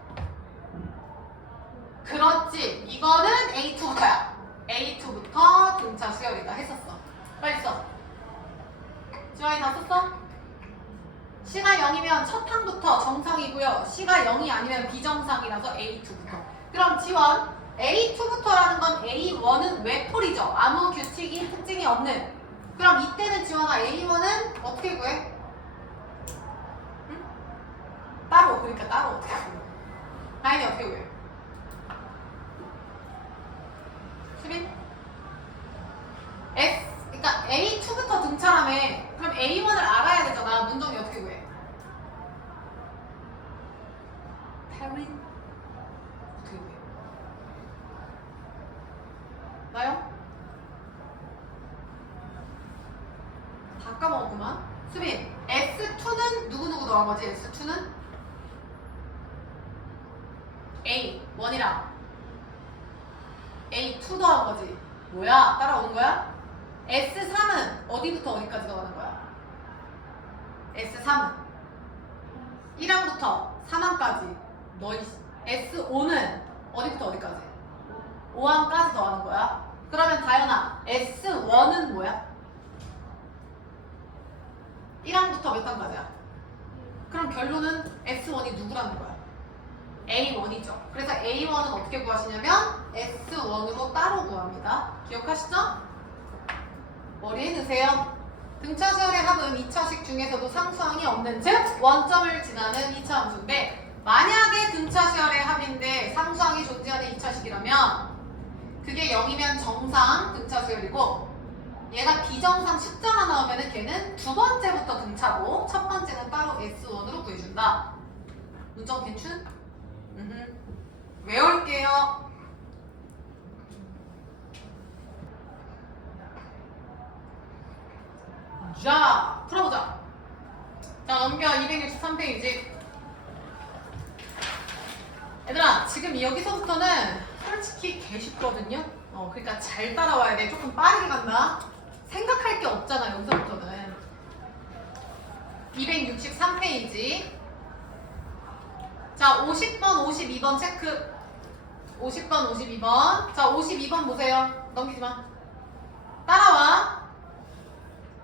그렇지. 이거는 A2부터야. A2부터 등차 수열이다 했었어. 빨리 써. 지환이 다 썼어? C가 0이면 첫 항부터 정상이고요. C가 0이 아니면 비정상이라서 A2부터. 그럼 지원 A2부터라는 건 A1은 외톨이죠. 아무 규칙이 특징이 없는. 그럼 이때는 지원아 A1은 어떻게 구해? 응? 따로. 그러니까 따로 어떻게 구해? 다현이 어떻게 구해? 수빈? S 그러니까 A2부터 등차라며. 그럼 A1을 알아야 되잖아. 문정이 어떻게 구해? 다린 어떻게 구해? 나요? 다 까먹었구만. 수빈, S2는 누구누구 더한 거지? S2는? A, 1이랑 뭐야? 따라오는 거야? S3은 어디부터 어디까지 가는 거야? S3은 1항부터 3항까지 너희 S5는 어디부터 어디까지? 5항까지 더하는 거야. 그러면 다현아 S1은 뭐야? 1항부터 몇 항까지야? 그럼 결론은 S1이 누구라는 거야? A1이죠. 그래서 A1은 어떻게 구하시냐면 S1으로 따로 구합니다. 기억하시죠? 머리에 넣으세요. 등차수열의 합은 2차식 중에서도 상수항이 없는 즉 원점을 지나는 2차 함수인데 만약에 등차수열의 합인데 상수항이 존재하는 2차식이라면 그게 0이면 정상 등차수열이고 얘가 비정상 숫자가 나오면 걔는 두 번째부터 등차고 첫 번째는 따로 S1으로 구해준다. 문정 괜춘? 외울게요. 자, 풀어보자. 자, 넘겨 263페이지. 얘들아, 지금 여기서부터는 솔직히 개 쉽거든요? 그러니까 잘 따라와야 돼. 조금 빠르게 간다. 생각할 게 없잖아, 여기서부터는. 263페이지. 자, 50번, 52번 체크. 50번, 52번. 자, 52번 보세요. 넘기지 마. 따라와.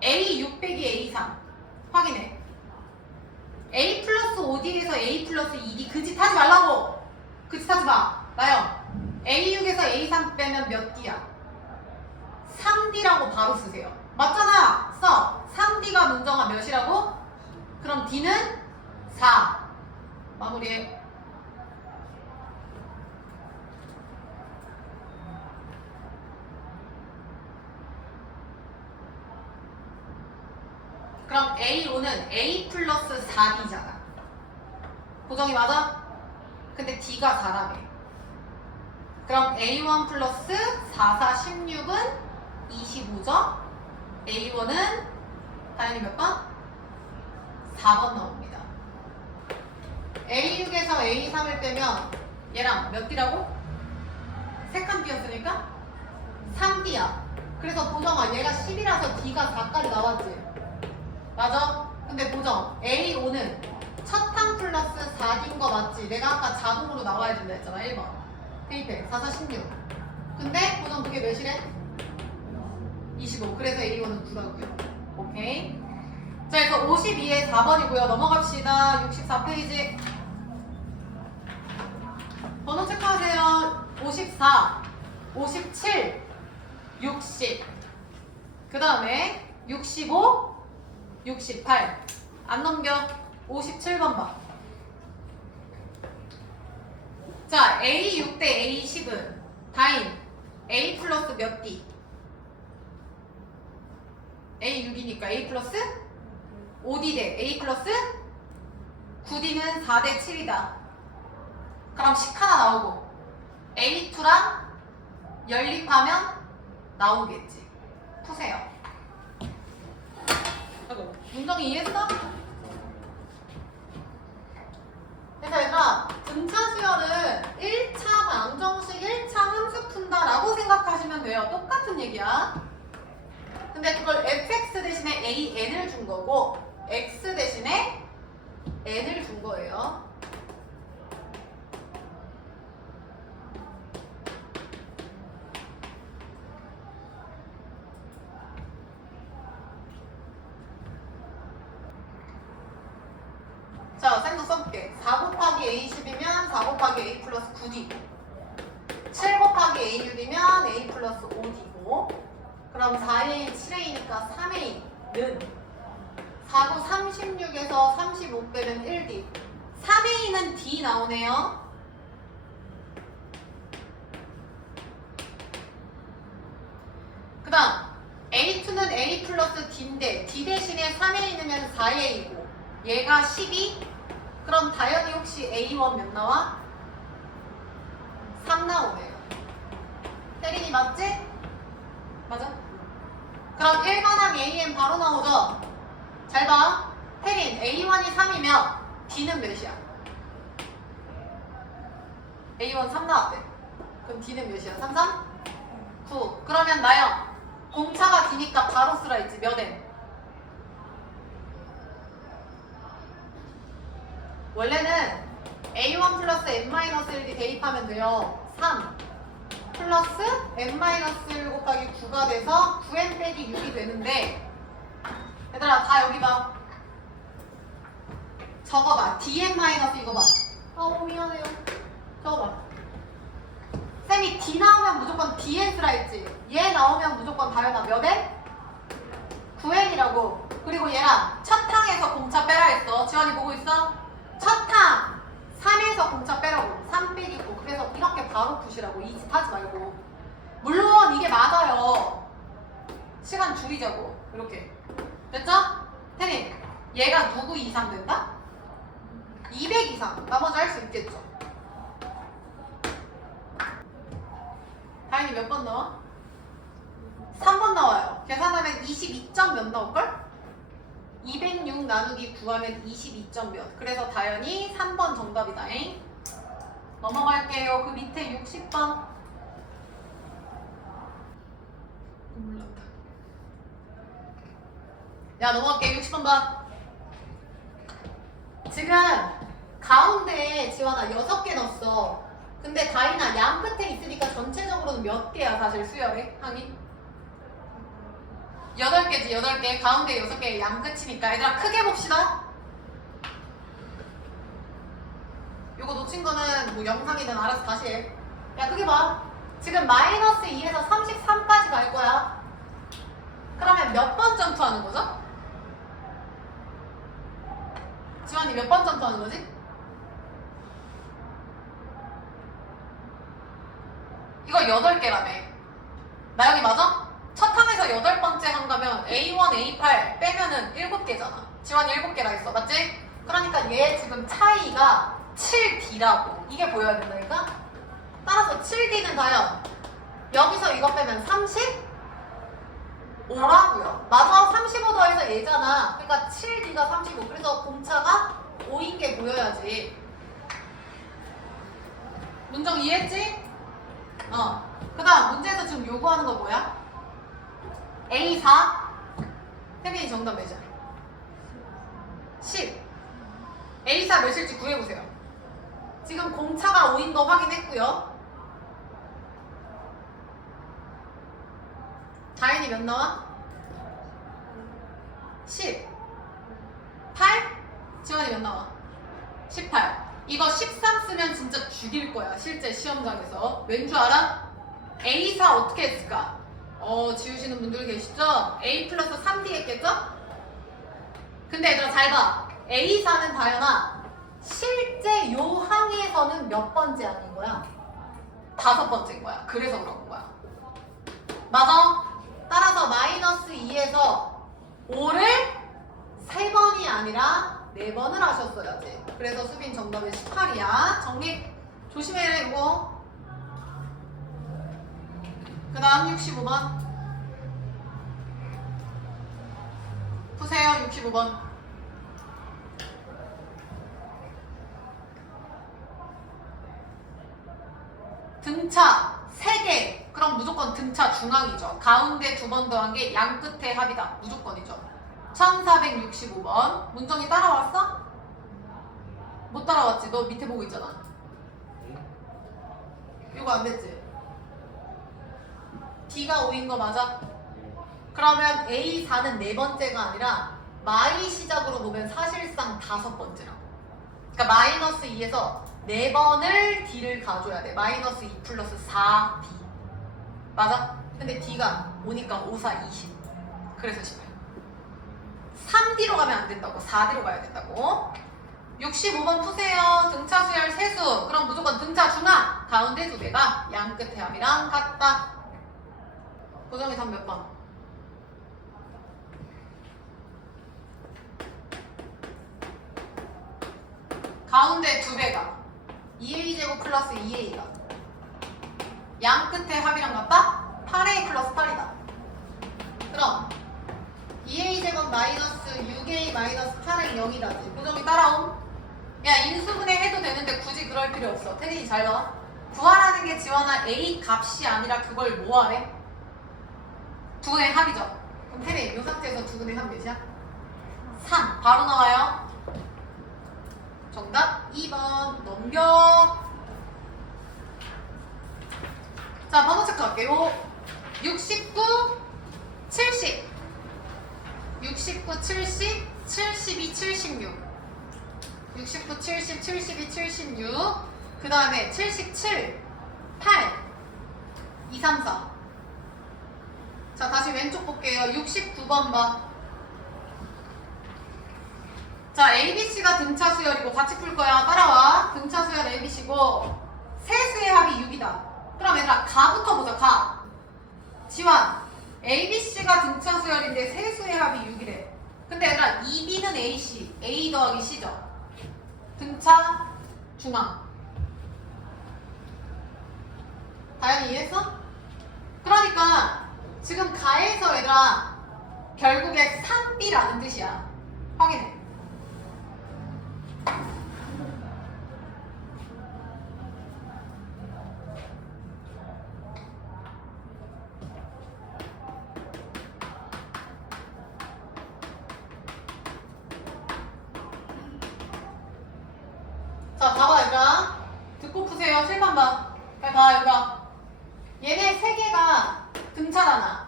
A6 빼기 A3 확인해. A 플러스 5D에서 A 플러스 2D 그 짓 하지 말라고. 그 짓 하지 마. 나요. A6에서 A3 빼면 몇 D야? 3D라고 바로 쓰세요. 맞잖아. 써. 3D가 문정아 몇이라고? 그럼 D는 4. 마무리해. 그럼 A5는 A 플러스 4D잖아. 고정이 맞아? 근데 D가 4라며. 그럼 A1 플러스 4, 4, 16은 25죠? A1은 당연히 몇 번? 4번 나옵니다. A6에서 A3을 빼면 얘랑 몇 D라고? 3칸 D였으니까 3D야. 그래서 보정아 얘가 10이라서 D가 4까지 나왔지. 맞아? 근데 보정 A5는 첫 항 플러스 4D인 거 맞지? 내가 아까 자동으로 나와야 된다 했잖아. 1번 대입해 4, 4, 16. 근데 보정 그게 몇이래? 25. 그래서 A1은 9라고요. 오케이. 자, 그래서 52에 4번이고요. 넘어갑시다. 64페이지. 번호 체크하세요. 54, 57, 60. 그 다음에 65, 68. 안 넘겨. 57번 봐. 자, A6 대 A10은 다인 A 플러스 몇 D? A6이니까 A 플러스 5D 대 A 플러스 9D는 4 대 7이다. 그럼 10 하나 나오고 A2랑 연립하면 나오겠지. 푸세요. 아이고, 문정이 이해했어? 그래서 얘들아, 등차 수열은 1차 방정식 1차 함수 푼다라고 생각하시면 돼요. 똑같은 얘기야. 근데 그걸 fx 대신에 an을 준 거고 x 대신에 n을 준 거예요. 자, 쌤도 써볼게. 4 곱하기 A10이면 4 곱하기 A 플러스 9D. 7 곱하기 A6이면 A 플러스 5D고. 그럼 4A, 7A니까 3A는 4구 36에서 35 빼면 1D. 3A는 D 나오네요. 그 다음 A2는 A 플러스 D인데 D 대신에 3A 넣으면 4A고 얘가 12? 그럼 다현이 혹시 A1 몇 나와? 3 나오네요. 혜린이 맞지? 맞아? 그럼 1번항 AN 바로 나오죠? 잘 봐. 혜린 A1이 3이면 D는 몇이야? A1 3 나왔대. 그럼 D는 몇이야? 3, 3? 9. 그러면 B니까 바로 쓰라 했지. 몇 n? 원래는 A1 플러스 n-1이 대입하면 돼요. 3 플러스 n-1 곱하기 9가 돼서 9n 빼기 6이 되는데 얘들아 다 여기 봐. 적어봐. dn 마이너스 이거 봐. 미안해요. 적어봐. 쌤이 d 나오면 무조건 dn 쓰라 했지. 얘 나오면 무조건 다현아 몇 n? 9n이라고. 그리고 얘랑 첫 항에서 공차 빼라 했어. 지원이 보고 있어? 첫 항 3에서 공차 빼라고. 3 빼기 9. 그래서 이렇게 바로 푸시라고. 이 짓 하지 말고. 물론 이게 맞아요. 시간 줄이자고. 이렇게. 됐죠? 태님, 얘가 누구 이상 된다? 200 이상. 나머지 할 수 있겠죠? 다현이 몇 번 나와? 3번 나와요. 계산하면 22점 몇 나올걸? 206 나누기 9하면 22점 몇. 그래서 다현이 3번 정답이다잉. 넘어갈게요. 그 밑에 60번. 몰랐다. 야, 넘어갈게. 60번 봐. 지금 가운데에 지원아 6개 넣었어. 근데 다인아 양 끝에 있으니까 전체적으로는 몇 개야 사실 수열에? 항이? 8개지 8개. 가운데 6개 양 끝이니까. 얘들아 크게 봅시다. 요거 놓친 거는 뭐 영상이든 알아서 다시 해. 야 크게 봐. 지금 마이너스 2에서 33까지 갈 거야. 그러면 몇 번 점프하는 거죠? 지원이 몇 번 점프하는 거지? 이거 8개라며. 나 여기 맞아? 첫 항에서 8번째 항 가면 A1, A8 빼면은 7개잖아. 지원이 7개라 했어. 맞지? 그러니까 얘 지금 차이가 7D라고. 이게 보여야 된다니까? 따라서 7D는 다요. 여기서 이거 빼면 35라고요. 맞아. 35 더해서 얘잖아. 그러니까 7D가 35. 그래서 공차가 5인 게 보여야지. 문정 이해했지? 그 다음 문제에서 지금 요구하는 거 뭐야? A4. 태민이 정답 몇이야? 10. A4 몇일지 구해보세요. 지금 공차가 5인 거 확인했고요. 다인이 몇 나와? 10. 8? 지원이 몇 나와? 18. 이거 13 쓰면 진짜 죽일 거야. 실제 시험장에서. 왠 줄 알아? A4 어떻게 했을까? 지우시는 분들 계시죠? A 플러스 3D 했겠죠? 근데 얘들아 잘 봐. A4는 다현아 실제 요 항에서는 몇 번째 아닌 거야? 5번째인 거야. 그래서 그런 거야. 맞아? 따라서 마이너스 2에서 5를 3번이 아니라 4번을 하셨어야지. 그래서 수빈 정답은 18이야. 정리 조심해 이거. 그 다음 65번 푸세요. 65번 등차 3개. 그럼 무조건 등차 중앙이죠. 가운데 2번 더한 게 양 끝의 합이다. 무조건이죠. 1465번 문정이 따라왔어? 못 따라왔지. 너 밑에 보고 있잖아. 이거 안 됐지? D가 5인 거 맞아? 그러면 A4는 4번째가 아니라 마이 시작으로 보면 사실상 5번째라고. 그러니까 마이너스 2에서 4번을 D를 가져야 돼. 마이너스 2 플러스 4D. 맞아? 근데 D가 5니까 5, 4, 20. 그래서 18. 3D로 가면 안 된다고. 4D로 가야 된다고. 65번 푸세요. 등차 수열 세수. 그럼 무조건 등차 중앙. 가운데 2개가 양 끝의 합이랑 같다. 고정이 답 몇 번? 가운데 2배가 2a제곱 플러스 2a가 양 끝의 합이랑 같다? 8a 플러스 8이다. 그럼 2a제곱 마이너스 6a 마이너스 8은 0이다지. 고정이 따라옴? 야 인수분해 해도 되는데 굳이 그럴 필요 없어. 태린이 잘 봐. 구하라는 게 지원아 a 값이 아니라 그걸 뭐 하래? 2의 합이죠. 그럼 태리 이 상태에서 두근의 3 몇이야? 3. 바로 나와요. 정답 2번 넘겨. 자, 번호 체크할게요. 69, 70, 69, 70, 72, 76, 69, 70, 72, 76. 그 다음에 77, 8, 2, 3, 4. 자, 다시 왼쪽 볼게요. 69번 봐. 자, ABC가 등차 수열이고 같이 풀 거야. 따라와. 등차 수열 ABC고 세수의 합이 6이다. 그럼 얘들아 가부터 보자. 가. 지환. ABC가 등차 수열인데 세수의 합이 6이래. 근데 얘들아 2B는 AC. A 더하기 C죠. 등차 중앙. 다현이 이해했어? 그러니까 지금 가에서 얘들아 결국에 3B라는 뜻이야. 확인해. 자, 봐봐 얘들아. 듣고 푸세요. 7번 봐. 잘 봐, 얘들아. 얘네 세 개가 등차잖아.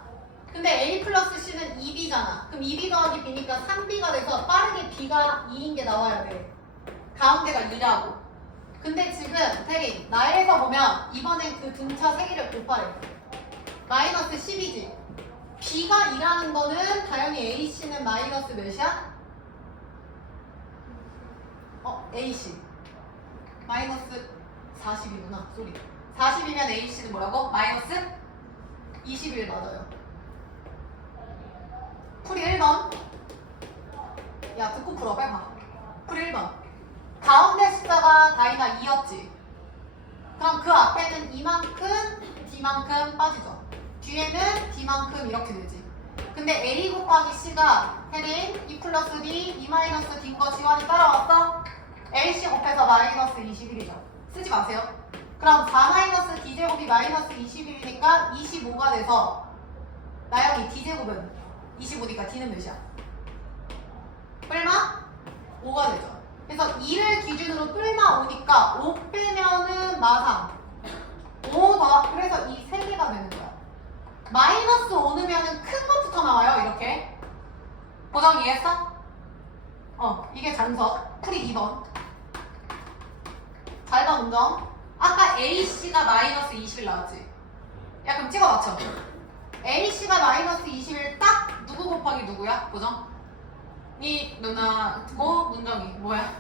근데 A 플러스 C는 2B잖아. 그럼 2B 더하기 B니까 3B가 돼서 빠르게 B가 2인 게 나와야 돼. 가운데가 2라고. 근데 지금 태리 나에서 보면 이번엔 그 등차 세 개를 곱하래. 마이너스 10이지. B가 2라는 거는 당연히 AC는 마이너스 몇이야? AC. 마이너스 40이구나. 쏘리. 40이면 AC는 뭐라고? 마이너스 21 맞아요. 풀이 1번. 야, 듣고 풀어. 빨리 봐. 풀이 1번. 가운데 숫자가 다이나 2였지. 그럼 그 앞에는 이만큼, D만큼 빠지죠. 뒤에는 D만큼 이렇게 되지. 근데 A 곱하기 C가 해린 2 플러스 D, 2 마이너스 D인 거 지원이 따라왔어? AC 곱해서 마이너스 21이죠. 쓰지 마세요. 그럼 4 마이너스 D제곱이 마이너스 21이니까 25가 돼서 나영이 D제곱은 25니까 D는 몇이야? 뿔마 5가 되죠. 그래서 2를 기준으로 뿔마 5니까 5 빼면은 마상 5 더, 그래서 이 3개가 되는 거야. 마이너스 5 넣으면은 큰 것부터 나와요. 이렇게 고정 이해했어? 이게 장석. 풀이 2번. 잘 봐, 문정. 아까 AC가 마이너스 21 나왔지? 야, 그럼 찍어 맞춰. AC가 마이너스 21 딱 누구 곱하기 누구야? 고정? 이 누나고 문정이 뭐야?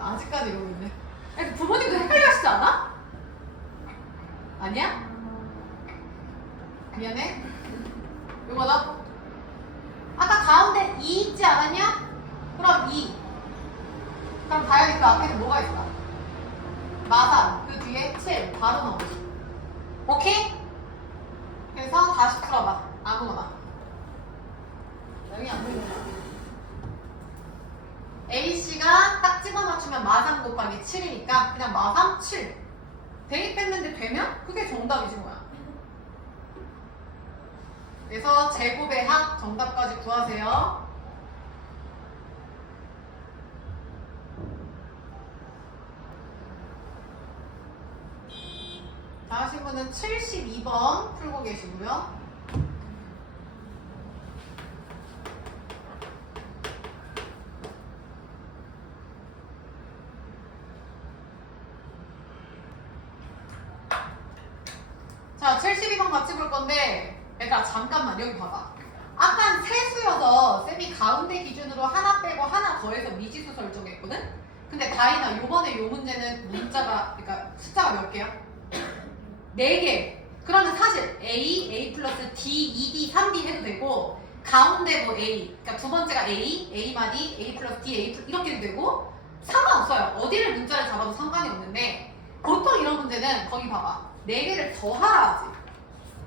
아직까지 이러고 있네. 야, 부모님도 헷갈려 하시지 않아? 아니야? 미안해. 이거 너 아까 가운데 2 있지 않았냐? 그럼 2. 그럼 다현이 그 앞에는 뭐가 있어? 마상. 그 뒤에 7. 바로 나오지. 오케이? 그래서 다시 풀어봐. 아무거나. 여기 안 보이네. AC가 딱 찍어 맞추면 마상 곱하기 7이니까 그냥 마상 7. 대입했는데 되면 그게 정답이지 뭐야. 그래서 제곱의 합 정답까지 구하세요. 자, 하신 분은 72번 풀고 계시고요. 자, 72번 같이 볼 건데, 얘들아 잠깐만 여기 봐봐. 아까 세수여서 쌤이 가운데 기준으로 하나 빼고 하나 더해서 미지수 설정했거든? 근데 다이나 요번에 요 문제는 문자가, 그러니까 숫자가 몇 개야? 4개. 그러면 사실 A, A 플러스 D, 2D, 3D 해도 되고 가운데도 A, 그러니까 두 번째가 A, A마디, A 플러스 D, A 플러스 이렇게 해도 되고 상관없어요. 어디를 문자를 잡아도 상관이 없는데 보통 이런 문제는 거기 봐봐. 4개를 더하라 하지.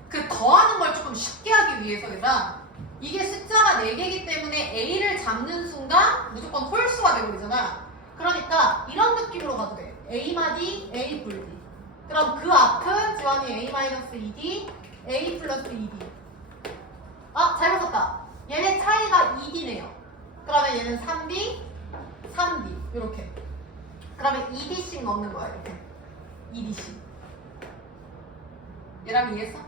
그 더하는 걸 조금 쉽게 하기 위해서 내가 이게 숫자가 4개이기 때문에 A를 잡는 순간 무조건 홀수가 되버리잖아. 그러니까 이런 느낌으로 가도 돼. A마디, A 불 D. 그럼 그 앞은 지원이 A-2D, A 플러스 2D. 아, 잘못 썼다. 얘네 차이가 2D네요. 그러면 얘는 3D, 3D 이렇게. 그러면 2D씩 넣는 거야 이렇게. 2D씩. 얘랑 이해했어?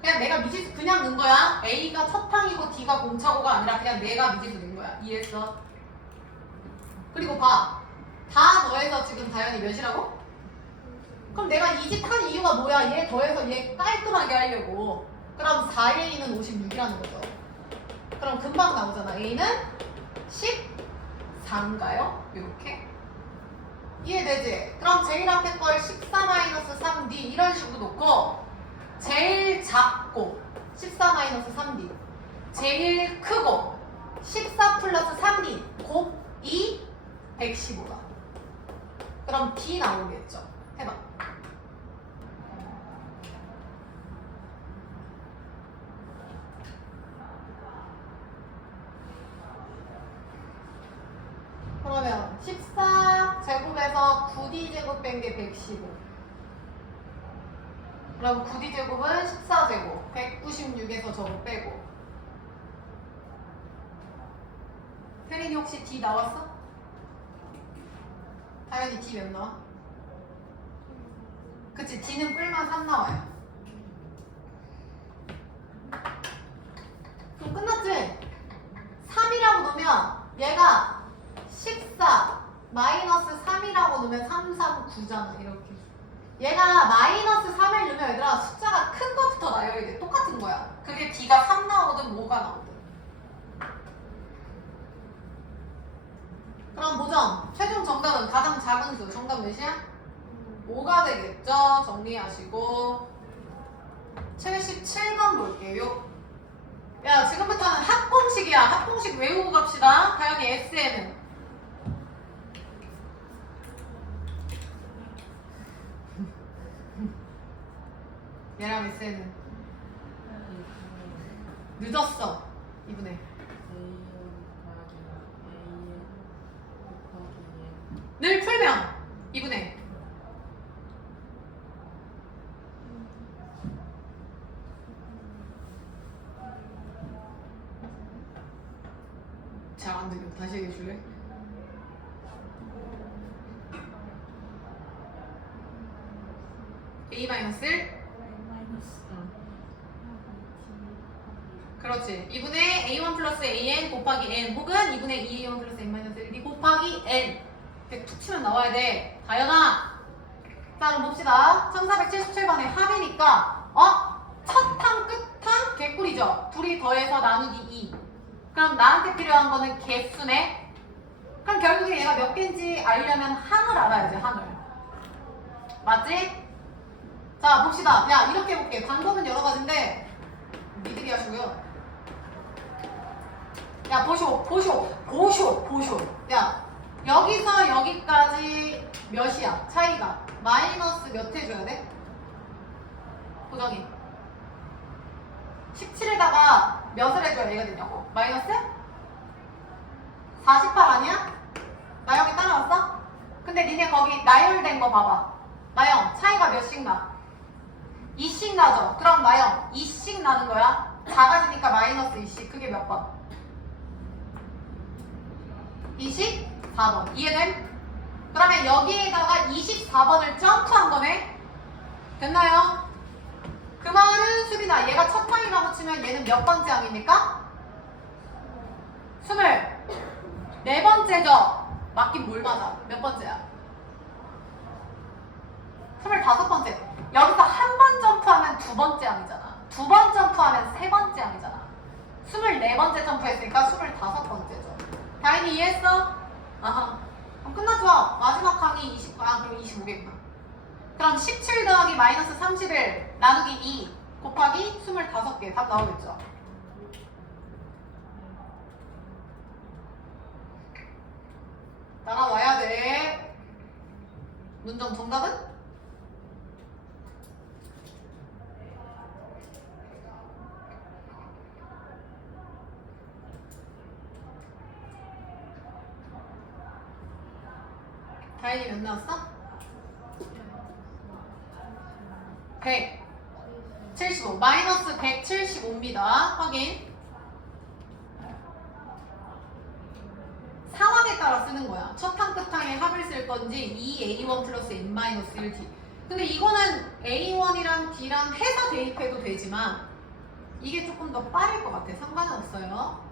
그냥 내가 미지수 그냥 넣은 거야. A가 첫항이고 D가 공차고가 아니라 그냥 내가 미지수 넣은 거야. 이해했어? 그리고 봐. 다 더해서 지금 다현이 몇이라고? 그럼 내가 이 집 한 이유가 뭐야? 얘 더해서 얘 깔끔하게 하려고. 그럼 4A는 56이라는 거죠. 그럼 금방 나오잖아. A는 14인가요? 이렇게. 이해되지? 그럼 제일 앞에 걸 14-3D 이런 식으로 놓고 제일 작고 14-3D 제일 크고 14 플러스 3D 곱2 115다. 그럼 D 나오겠죠? 해봐. 그러면 14제곱에서 9D제곱 뺀 게 115. 그럼 9D제곱은 14제곱 196에서 저거 빼고. 혜린이 혹시 D 나왔어? 다현이 D 몇 나와? 그치, D는 뿔만 3 나와요. 그럼 끝났지? 3이라고 놓으면 얘가 14 마이너스 3이라고 놓으면 3, 3, 9잖아. 이렇게. 얘가 마이너스 3을 넣으면 얘들아 숫자가 큰 것부터 나요. 이게 똑같은 거야. 그게 D가 3 나오든 뭐가 나오든. 그럼 보정. 최종 정답은 가장 작은 수. 정답 몇이야? 5가 되겠죠? 정리하시고 77번 볼게요. 야, 지금부터는 합공식이야. 합공식 외우고 갑시다. 다현이 SN은 얘랑 SN은 늦었어. 이분에 늘 풀면 이분에 잘 안 들려. 다시 얘기해 줄래? A 마이너스 1 그렇지. 2분의 A1 플러스 AN 곱하기 N 혹은 2분의 2A1 플러스 N 마이너스 1 곱하기 N 이렇게 툭 치면 나와야 돼. 다현아. 자, 그럼 봅시다. 1477번의 합이니까 첫 항, 끝항, 개꿀이죠. 둘이 더해서 나누기 2. 그럼 나한테 필요한 거는 개수네. 그럼 결국에 얘가 몇 개인지 알려면 항을 알아야지, 항을. 맞지? 자, 봅시다. 야, 이렇게 해볼게. 방법은 여러 가지인데 믿으게 하시고요. 야, 보쇼. 야, 여기서 여기까지 몇이야? 차이가 마이너스 몇 해줘야 돼? 고정이 17에다가 몇을 해줘야 얘가 되냐고? 마이너스? 48 아니야? 나영이 따라왔어? 근데 니네 거기 나열된 거 봐봐. 나영 차이가 몇씩 나? 2씩 나죠? 그럼 나영 2씩 나는 거야. 작아지니까 마이너스 2씩. 그게 몇 번? 24번. 이해됨? 그러면 여기에다가 24번을 점프한 거네? 됐나요? 그 말은 수빈아 얘가 첫 항이라고 치면 얘는 몇 번째 항입니까? 24번째죠? 맞긴 뭘 맞아? 몇 번째야? 25번째. 여기서 한 번 점프하면 두 번째 항이잖아. 두 번 점프하면 세 번째 항이잖아. 24번째 점프했으니까 25번째죠. 다현이 이해했어? 아하. 그럼 끝났죠? 마지막 항이 그럼 25개구나. 그럼 17 더하기 마이너스 31 나누기 2 곱하기 25개 답 나오겠죠? 따라와야 돼. 문정 정답은? 다현이 몇 나왔어? 100. 75 마이너스 175입니다. 확인. 상황에 따라 쓰는 거야. 첫 항 끝항에 합을 쓸 건지 2a1 플러스 n-1d. 근데 이거는 a1이랑 d랑 해서 대입해도 되지만 이게 조금 더 빠를 것 같아. 상관은 없어요.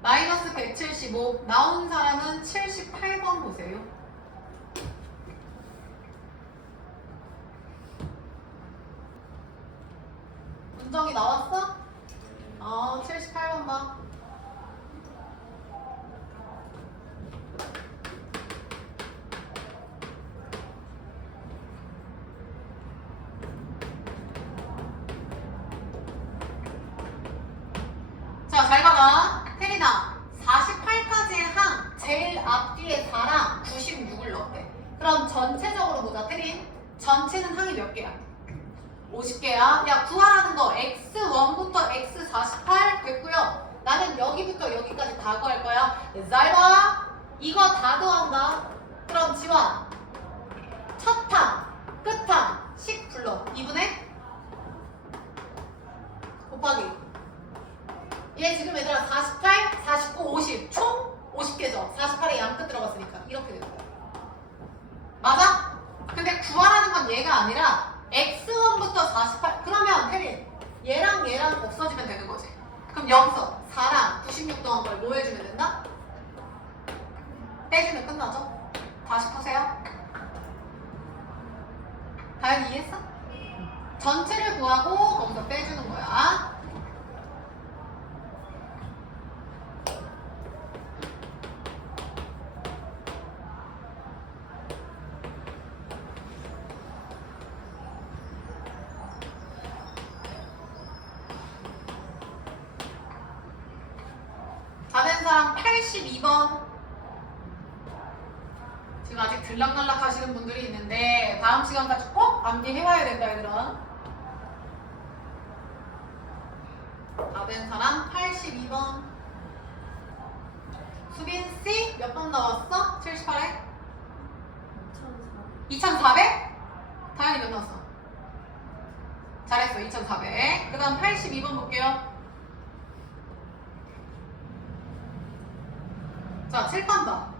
마이너스 175 나온 사람은 78번 보세요. 문정이 나왔어? 78번 봐. 자, 잘 봐봐. 태린아, 48까지의 항 제일 앞뒤에 4랑 96을 넣었대. 그럼 전체적으로 보자. 태린, 전체는 항이 몇 개야? 50개야. 야, 구하라는 거 x1부터 x48 됐고요. 나는 여기부터 여기까지 다 구할 거야. 잘 봐. 이거 다 더한다. 그럼 지원 첫 항, 끝 항, 식 불러. 2분의 곱하기. 얘 지금 얘들아 48, 49, 50 총 50개죠. 48에 양 끝 들어갔으니까 이렇게 되는 거야. 맞아? 근데 구하라는 건 얘가 아니라 x1부터 48. 그러면 태린 얘랑 얘랑 없어지면 되는 거지. 그럼 여기서 4랑 96 더한 걸 뭐 해주면 된다? 빼주면 끝나죠? 다시 푸세요. 다현이 이해했어? 전체를 구하고 거기서 빼주는 거야. 다른 사람 82번. 지금 아직 들락날락 하시는 분들이 있는데 다음 시간까지 꼭 암기해와야 된다 얘들아. 다른 사람 82번. 수빈씨 몇 번 나왔어? 78에? 2400? 다현이 몇 나왔어? 잘했어. 2400. 그 다음 82번 볼게요. 자, 7번 봐.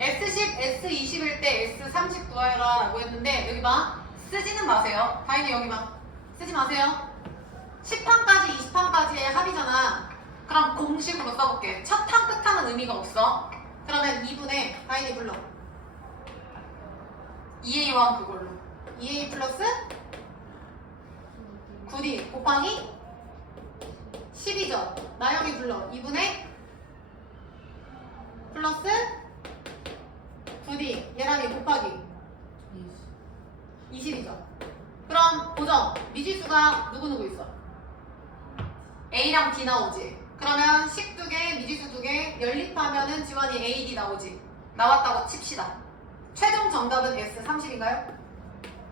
S10, S20일 때 S30 구하여라 라고 했는데 여기 봐. 쓰지는 마세요. 다행히 여기 봐. 쓰지 마세요. 10항까지 20항까지의 합이잖아. 그럼 공식으로 써볼게. 첫 항, 끝 항은 의미가 없어. 그러면 2분의 다행히 불러. 2A1 그걸로. 2A 플러스 9D 곱하기 10이죠. 나영이 불러. 2분의 플러스 9D 얘랑이 곱하기 20이죠. 그럼 고정 미지수가 누구누구 있어? A랑 D 나오지. 그러면 식 2개 미지수 2개 연립하면은 지원이 A, D 나오지. 나왔다고 칩시다. 최종 정답은 S30인가요?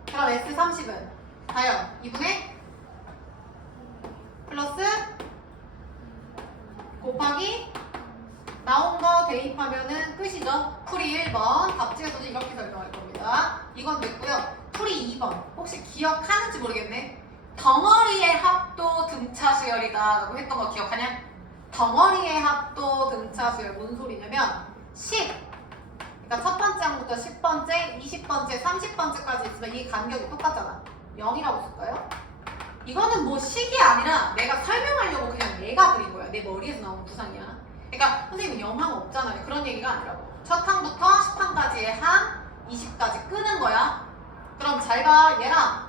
그럼 S30은 다연 2분의 플러스 곱하기 나온 거 대입하면은 끝이죠. 풀이 1번 답지에서도 이렇게 설명할 겁니다. 이건 됐고요. 풀이 2번 혹시 기억하는지 모르겠네. 덩어리의 합도 등차 수열이다 라고 했던 거 기억하냐? 덩어리의 합도 등차 수열 뭔 소리냐면 10 그러니까 첫 번째 항부터 10번째, 20번째, 30번째까지 있으면 이 간격이 똑같잖아. 0이라고 쓸까요? 이거는 뭐 식이 아니라 내가 설명하려고 그냥 내가 그린 거야. 내 머리에서 나온 구상이야. 그러니까 선생님은 영항 없잖아요. 그런 얘기가 아니라고. 첫 항부터 10항까지의 항, 20까지 끄는 거야. 그럼 잘 봐. 얘랑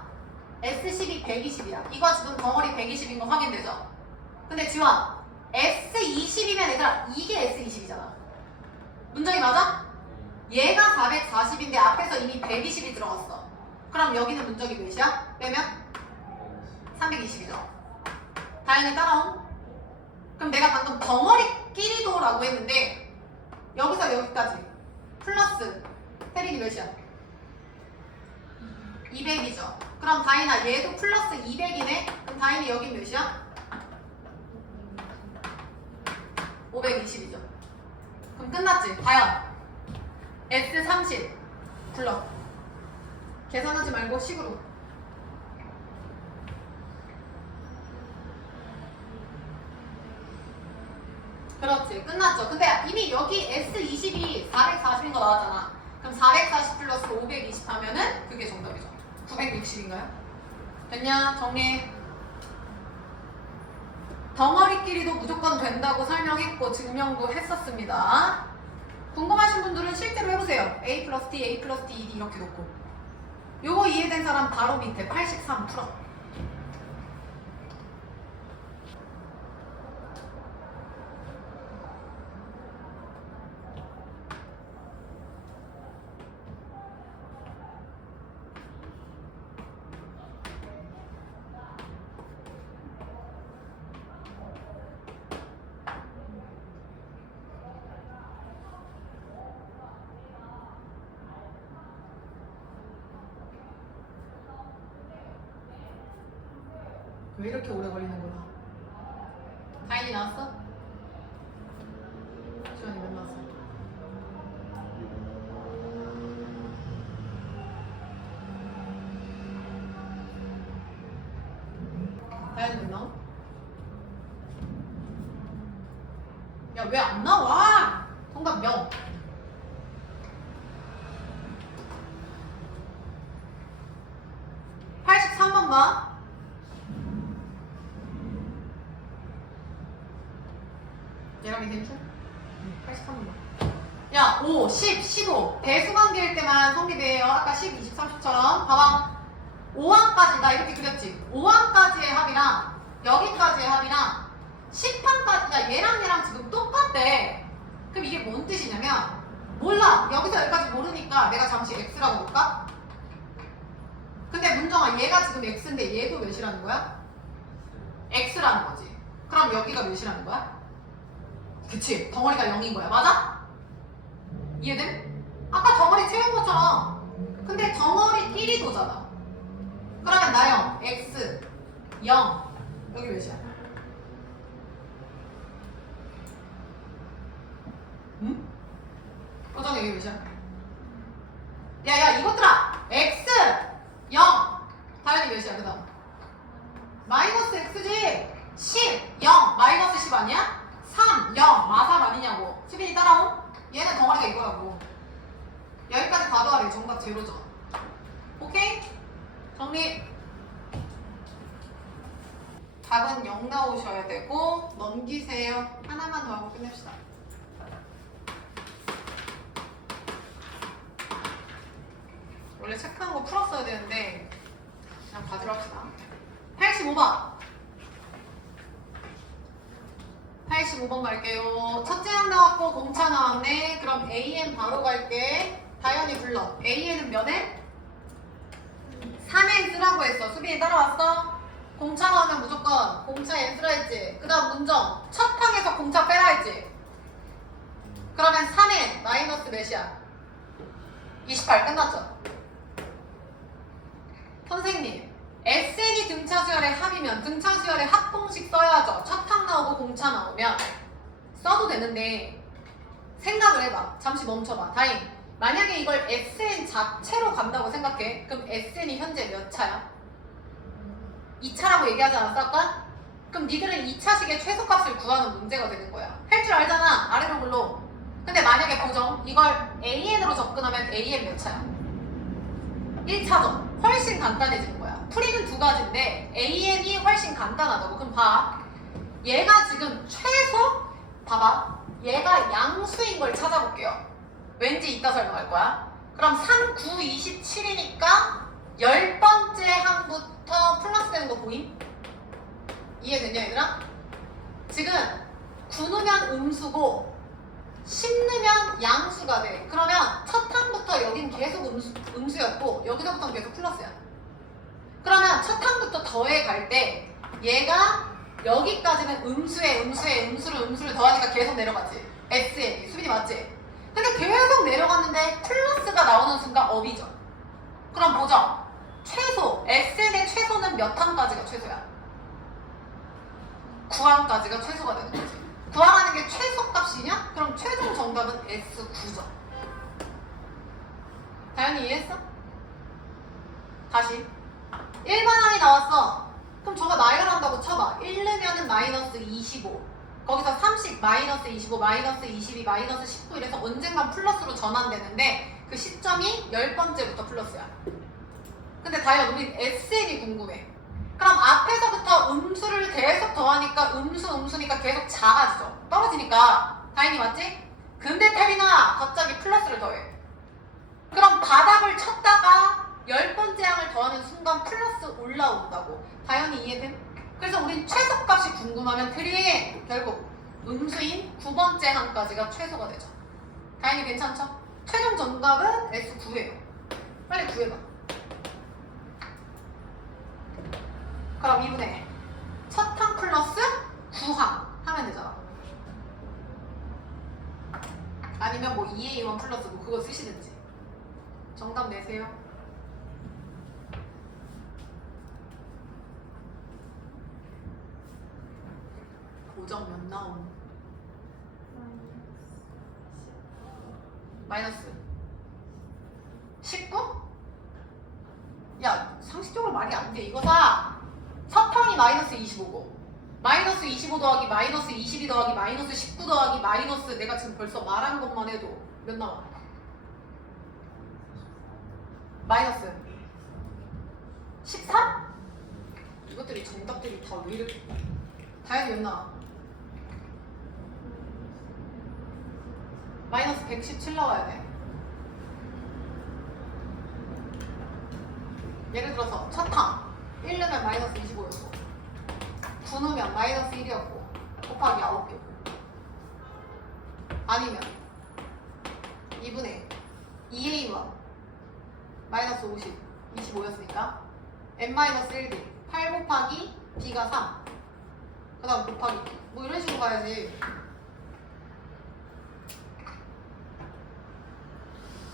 S12 120이야. 이거 지금 덩어리 120인 거 확인되죠? 근데 지원 S20이면 얘들아 이게 S20이잖아. 문장이 맞아? 얘가 440인데 앞에서 이미 120이 들어갔어. 그럼 여기는 문적이 몇이야? 빼면? 320이죠. 다현이 따라온? 그럼 내가 방금 덩어리끼리도 라고 했는데 여기서 여기까지 플러스 태린이 몇이야? 200이죠. 그럼 다인아 얘도 플러스 200이네? 그럼 다인이 여기 몇이야? 520이죠. 그럼 끝났지? 다현 S30 불러. 계산하지 말고 식으로 그렇지. 끝났죠. 근데 이미 여기 S20이 440인 거 나왔잖아. 그럼 440 플러스 520 하면은 그게 정답이죠. 960인가요? 됐냐? 정리. 덩어리끼리도 무조건 된다고 설명했고 증명도 했었습니다. 궁금하신 분들은 실제로 해보세요. A 플러스 D, A 플러스 D, D 이렇게 놓고. 요거 이해된 사람 바로 밑에 83 풀어. 왜 이렇게 오래 걸리는 거야? 다인이 나왔어? 지원이 몇 나왔어? 다인이 몇 나와? 야, 왜 안 나와? 정답 명. (83번) 봐. 얘랑 이대충? 83번. 야, 5, 10, 15. 대수관계일 때만 성립이에요. 아까 10, 20, 30처럼. 봐봐. 5항까지, 나 이렇게 그렸지? 5항까지의 합이랑 여기까지의 합이랑 10항까지, 야, 얘랑 지금 똑같대. 그럼 이게 뭔 뜻이냐면, 몰라. 여기서 여기까지 모르니까 내가 잠시 x라고 볼까? 근데 문정아, 얘가 지금 x인데 얘도 몇이라는 거야? x라는 거지. 그럼 여기가 몇이라는 거야? 그치, 덩어리가 0인 거야. 맞아? 이해돼? 아까 덩어리 채운 것처럼. 근데 덩어리끼리 도잖아. 그러면 나형 x 0 여기 몇이야? 응? 표정 여기 몇이야? 야야 이것들아, x 0 다현이 몇이야? 그 다음 마이너스 x지. 10 0 마이너스 10 아니야? 3, 0, 마삼 아니냐고. 수빈이 따라오? 얘는 덩어리가 이거라고. 여기까지 다 더하래. 정답 제로죠. 오케이? 정리. 답은 0 나오셔야 되고 넘기세요. 하나만 더 하고 끝냅시다. 원래 체크한 거 풀었어야 되는데 그냥 가지로 합시다. 85번 85번 갈게요. 첫째 항 나왔고 공차 나왔네. 그럼 AN 바로 갈게. 다현이 불러. AN은 몇 엔? 3엔 쓰라고 했어. 수빈이 따라왔어? 공차 나오면 무조건 공차 N 쓰라 했지. 그 다음 문정. 첫 항에서 공차 빼라 했지. 그러면 3엔 마이너스 몇이야? 28 끝났죠? 선생님, SN이 등차수열의 합이면 등차수열의 합공식 써야죠. 첫 항 나오고 공차 나오면 써도 되는데 생각을 해봐. 잠시 멈춰봐. 다인, 만약에 이걸 SN 자체로 간다고 생각해. 그럼 SN이 현재 몇 차야? 2차라고 얘기하지 않았어 아까? 그럼 니들은 2차식의 최소값을 구하는 문제가 되는 거야. 할 줄 알잖아. 아래로 불러. 근데 만약에 보정, 이걸 AN으로 접근하면 AN 몇 차야? 1차죠. 훨씬 간단해지는 거야. 풀이는 두 가지인데 AN이 훨씬 간단하다고. 그럼 봐. 얘가 지금 최소? 봐봐. 얘가 양수인 걸 찾아볼게요. 왠지 이따 설명할 거야. 그럼 3, 9, 27이니까 10번째 항부터 플러스 되는 거 보임? 이해됐냐 얘들아? 지금 9 넣으면 음수고 10 넣으면 양수가 돼. 그러면 첫 항부터 여긴 계속 음수였고 여기서부터는 계속 플러스야. 그러면 첫 항부터 더해 갈 때 얘가 여기까지는 음수를 더하니까 계속 내려가지. SN이. 수빈이 맞지? 근데 계속 내려갔는데 플러스가 나오는 순간 업이죠. 그럼 보죠. 최소. SN의 최소는 몇 항까지가 최소야? 9항까지가 최소가 되는 거지. 구하라는 게 최소값이냐? 그럼 최종 정답은 S9죠. 다현이 이해했어? 다시 1번 항이 나왔어. 그럼 저거 나열한다고 쳐봐. 1 넣으면 마이너스 25. 거기서 30, 마이너스 25, 마이너스 22, 마이너스 19 이래서 언젠간 플러스로 전환되는데 그 시점이 10번째부터 플러스야. 근데 다이언 우리 SN이 궁금해. 그럼 앞에서부터 음수를 계속 더하니까 음수니까 계속 작아지죠. 떨어지니까. 다인이 맞지? 근데 태린아 갑자기 플러스를 더해. 그럼 바닥을 쳤다가 10번째 항을 더하는 순간 플러스 올라온다고. 다현이 이해됨? 그래서 우린 최소값이 궁금하면 태린 결국 음수인 9번째 항까지가 최소가 되죠. 다현이 괜찮죠? 최종 정답은 S9예요. 빨리 구해봐. 그럼 2분의 첫 항 플러스 9항 하면 되잖아. 아니면 뭐 2A1 플러스 뭐 그거 쓰시든지. 정답 내세요. 고정 몇 나옴? 마이너스 19? 야 상식적으로 말이 안 돼. 이거 다 첫항이 마이너스 25고 마이너스 25 더하기 마이너스 22 더하기 마이너스 19 더하기 마이너스 내가 지금 벌써 말한 것만 해도 몇 나와? 마이너스 13? 이것들이 정답들이 다 왜 이렇게 다현이 몇 나와? 마이너스 117 나와야 돼. 예를 들어서 첫항 1 넣으면 마이너스 25였고 9 넣으면 마이너스 1이었고 곱하기 9개고 아니면 2분의 2A1 마이너스 50 25였으니까 n-1b 8 곱하기 b가 3 그 다음 곱하기 b 뭐 이런 식으로 가야지.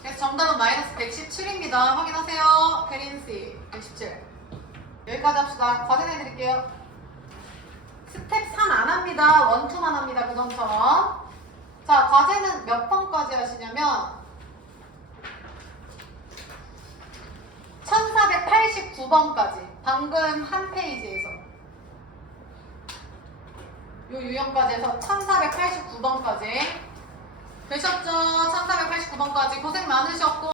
그래서 정답은 마이너스 117입니다. 확인하세요. 페린씨 117. 여기까지 합시다. 과제 내드릴게요. 스텝 3 안 합니다. 1, 2만 합니다. 그전처럼. 자, 과제는 몇 번까지 하시냐면 1489번까지. 방금 한 페이지에서. 요 유형까지 해서 1489번까지. 되셨죠? 1489번까지 고생 많으셨고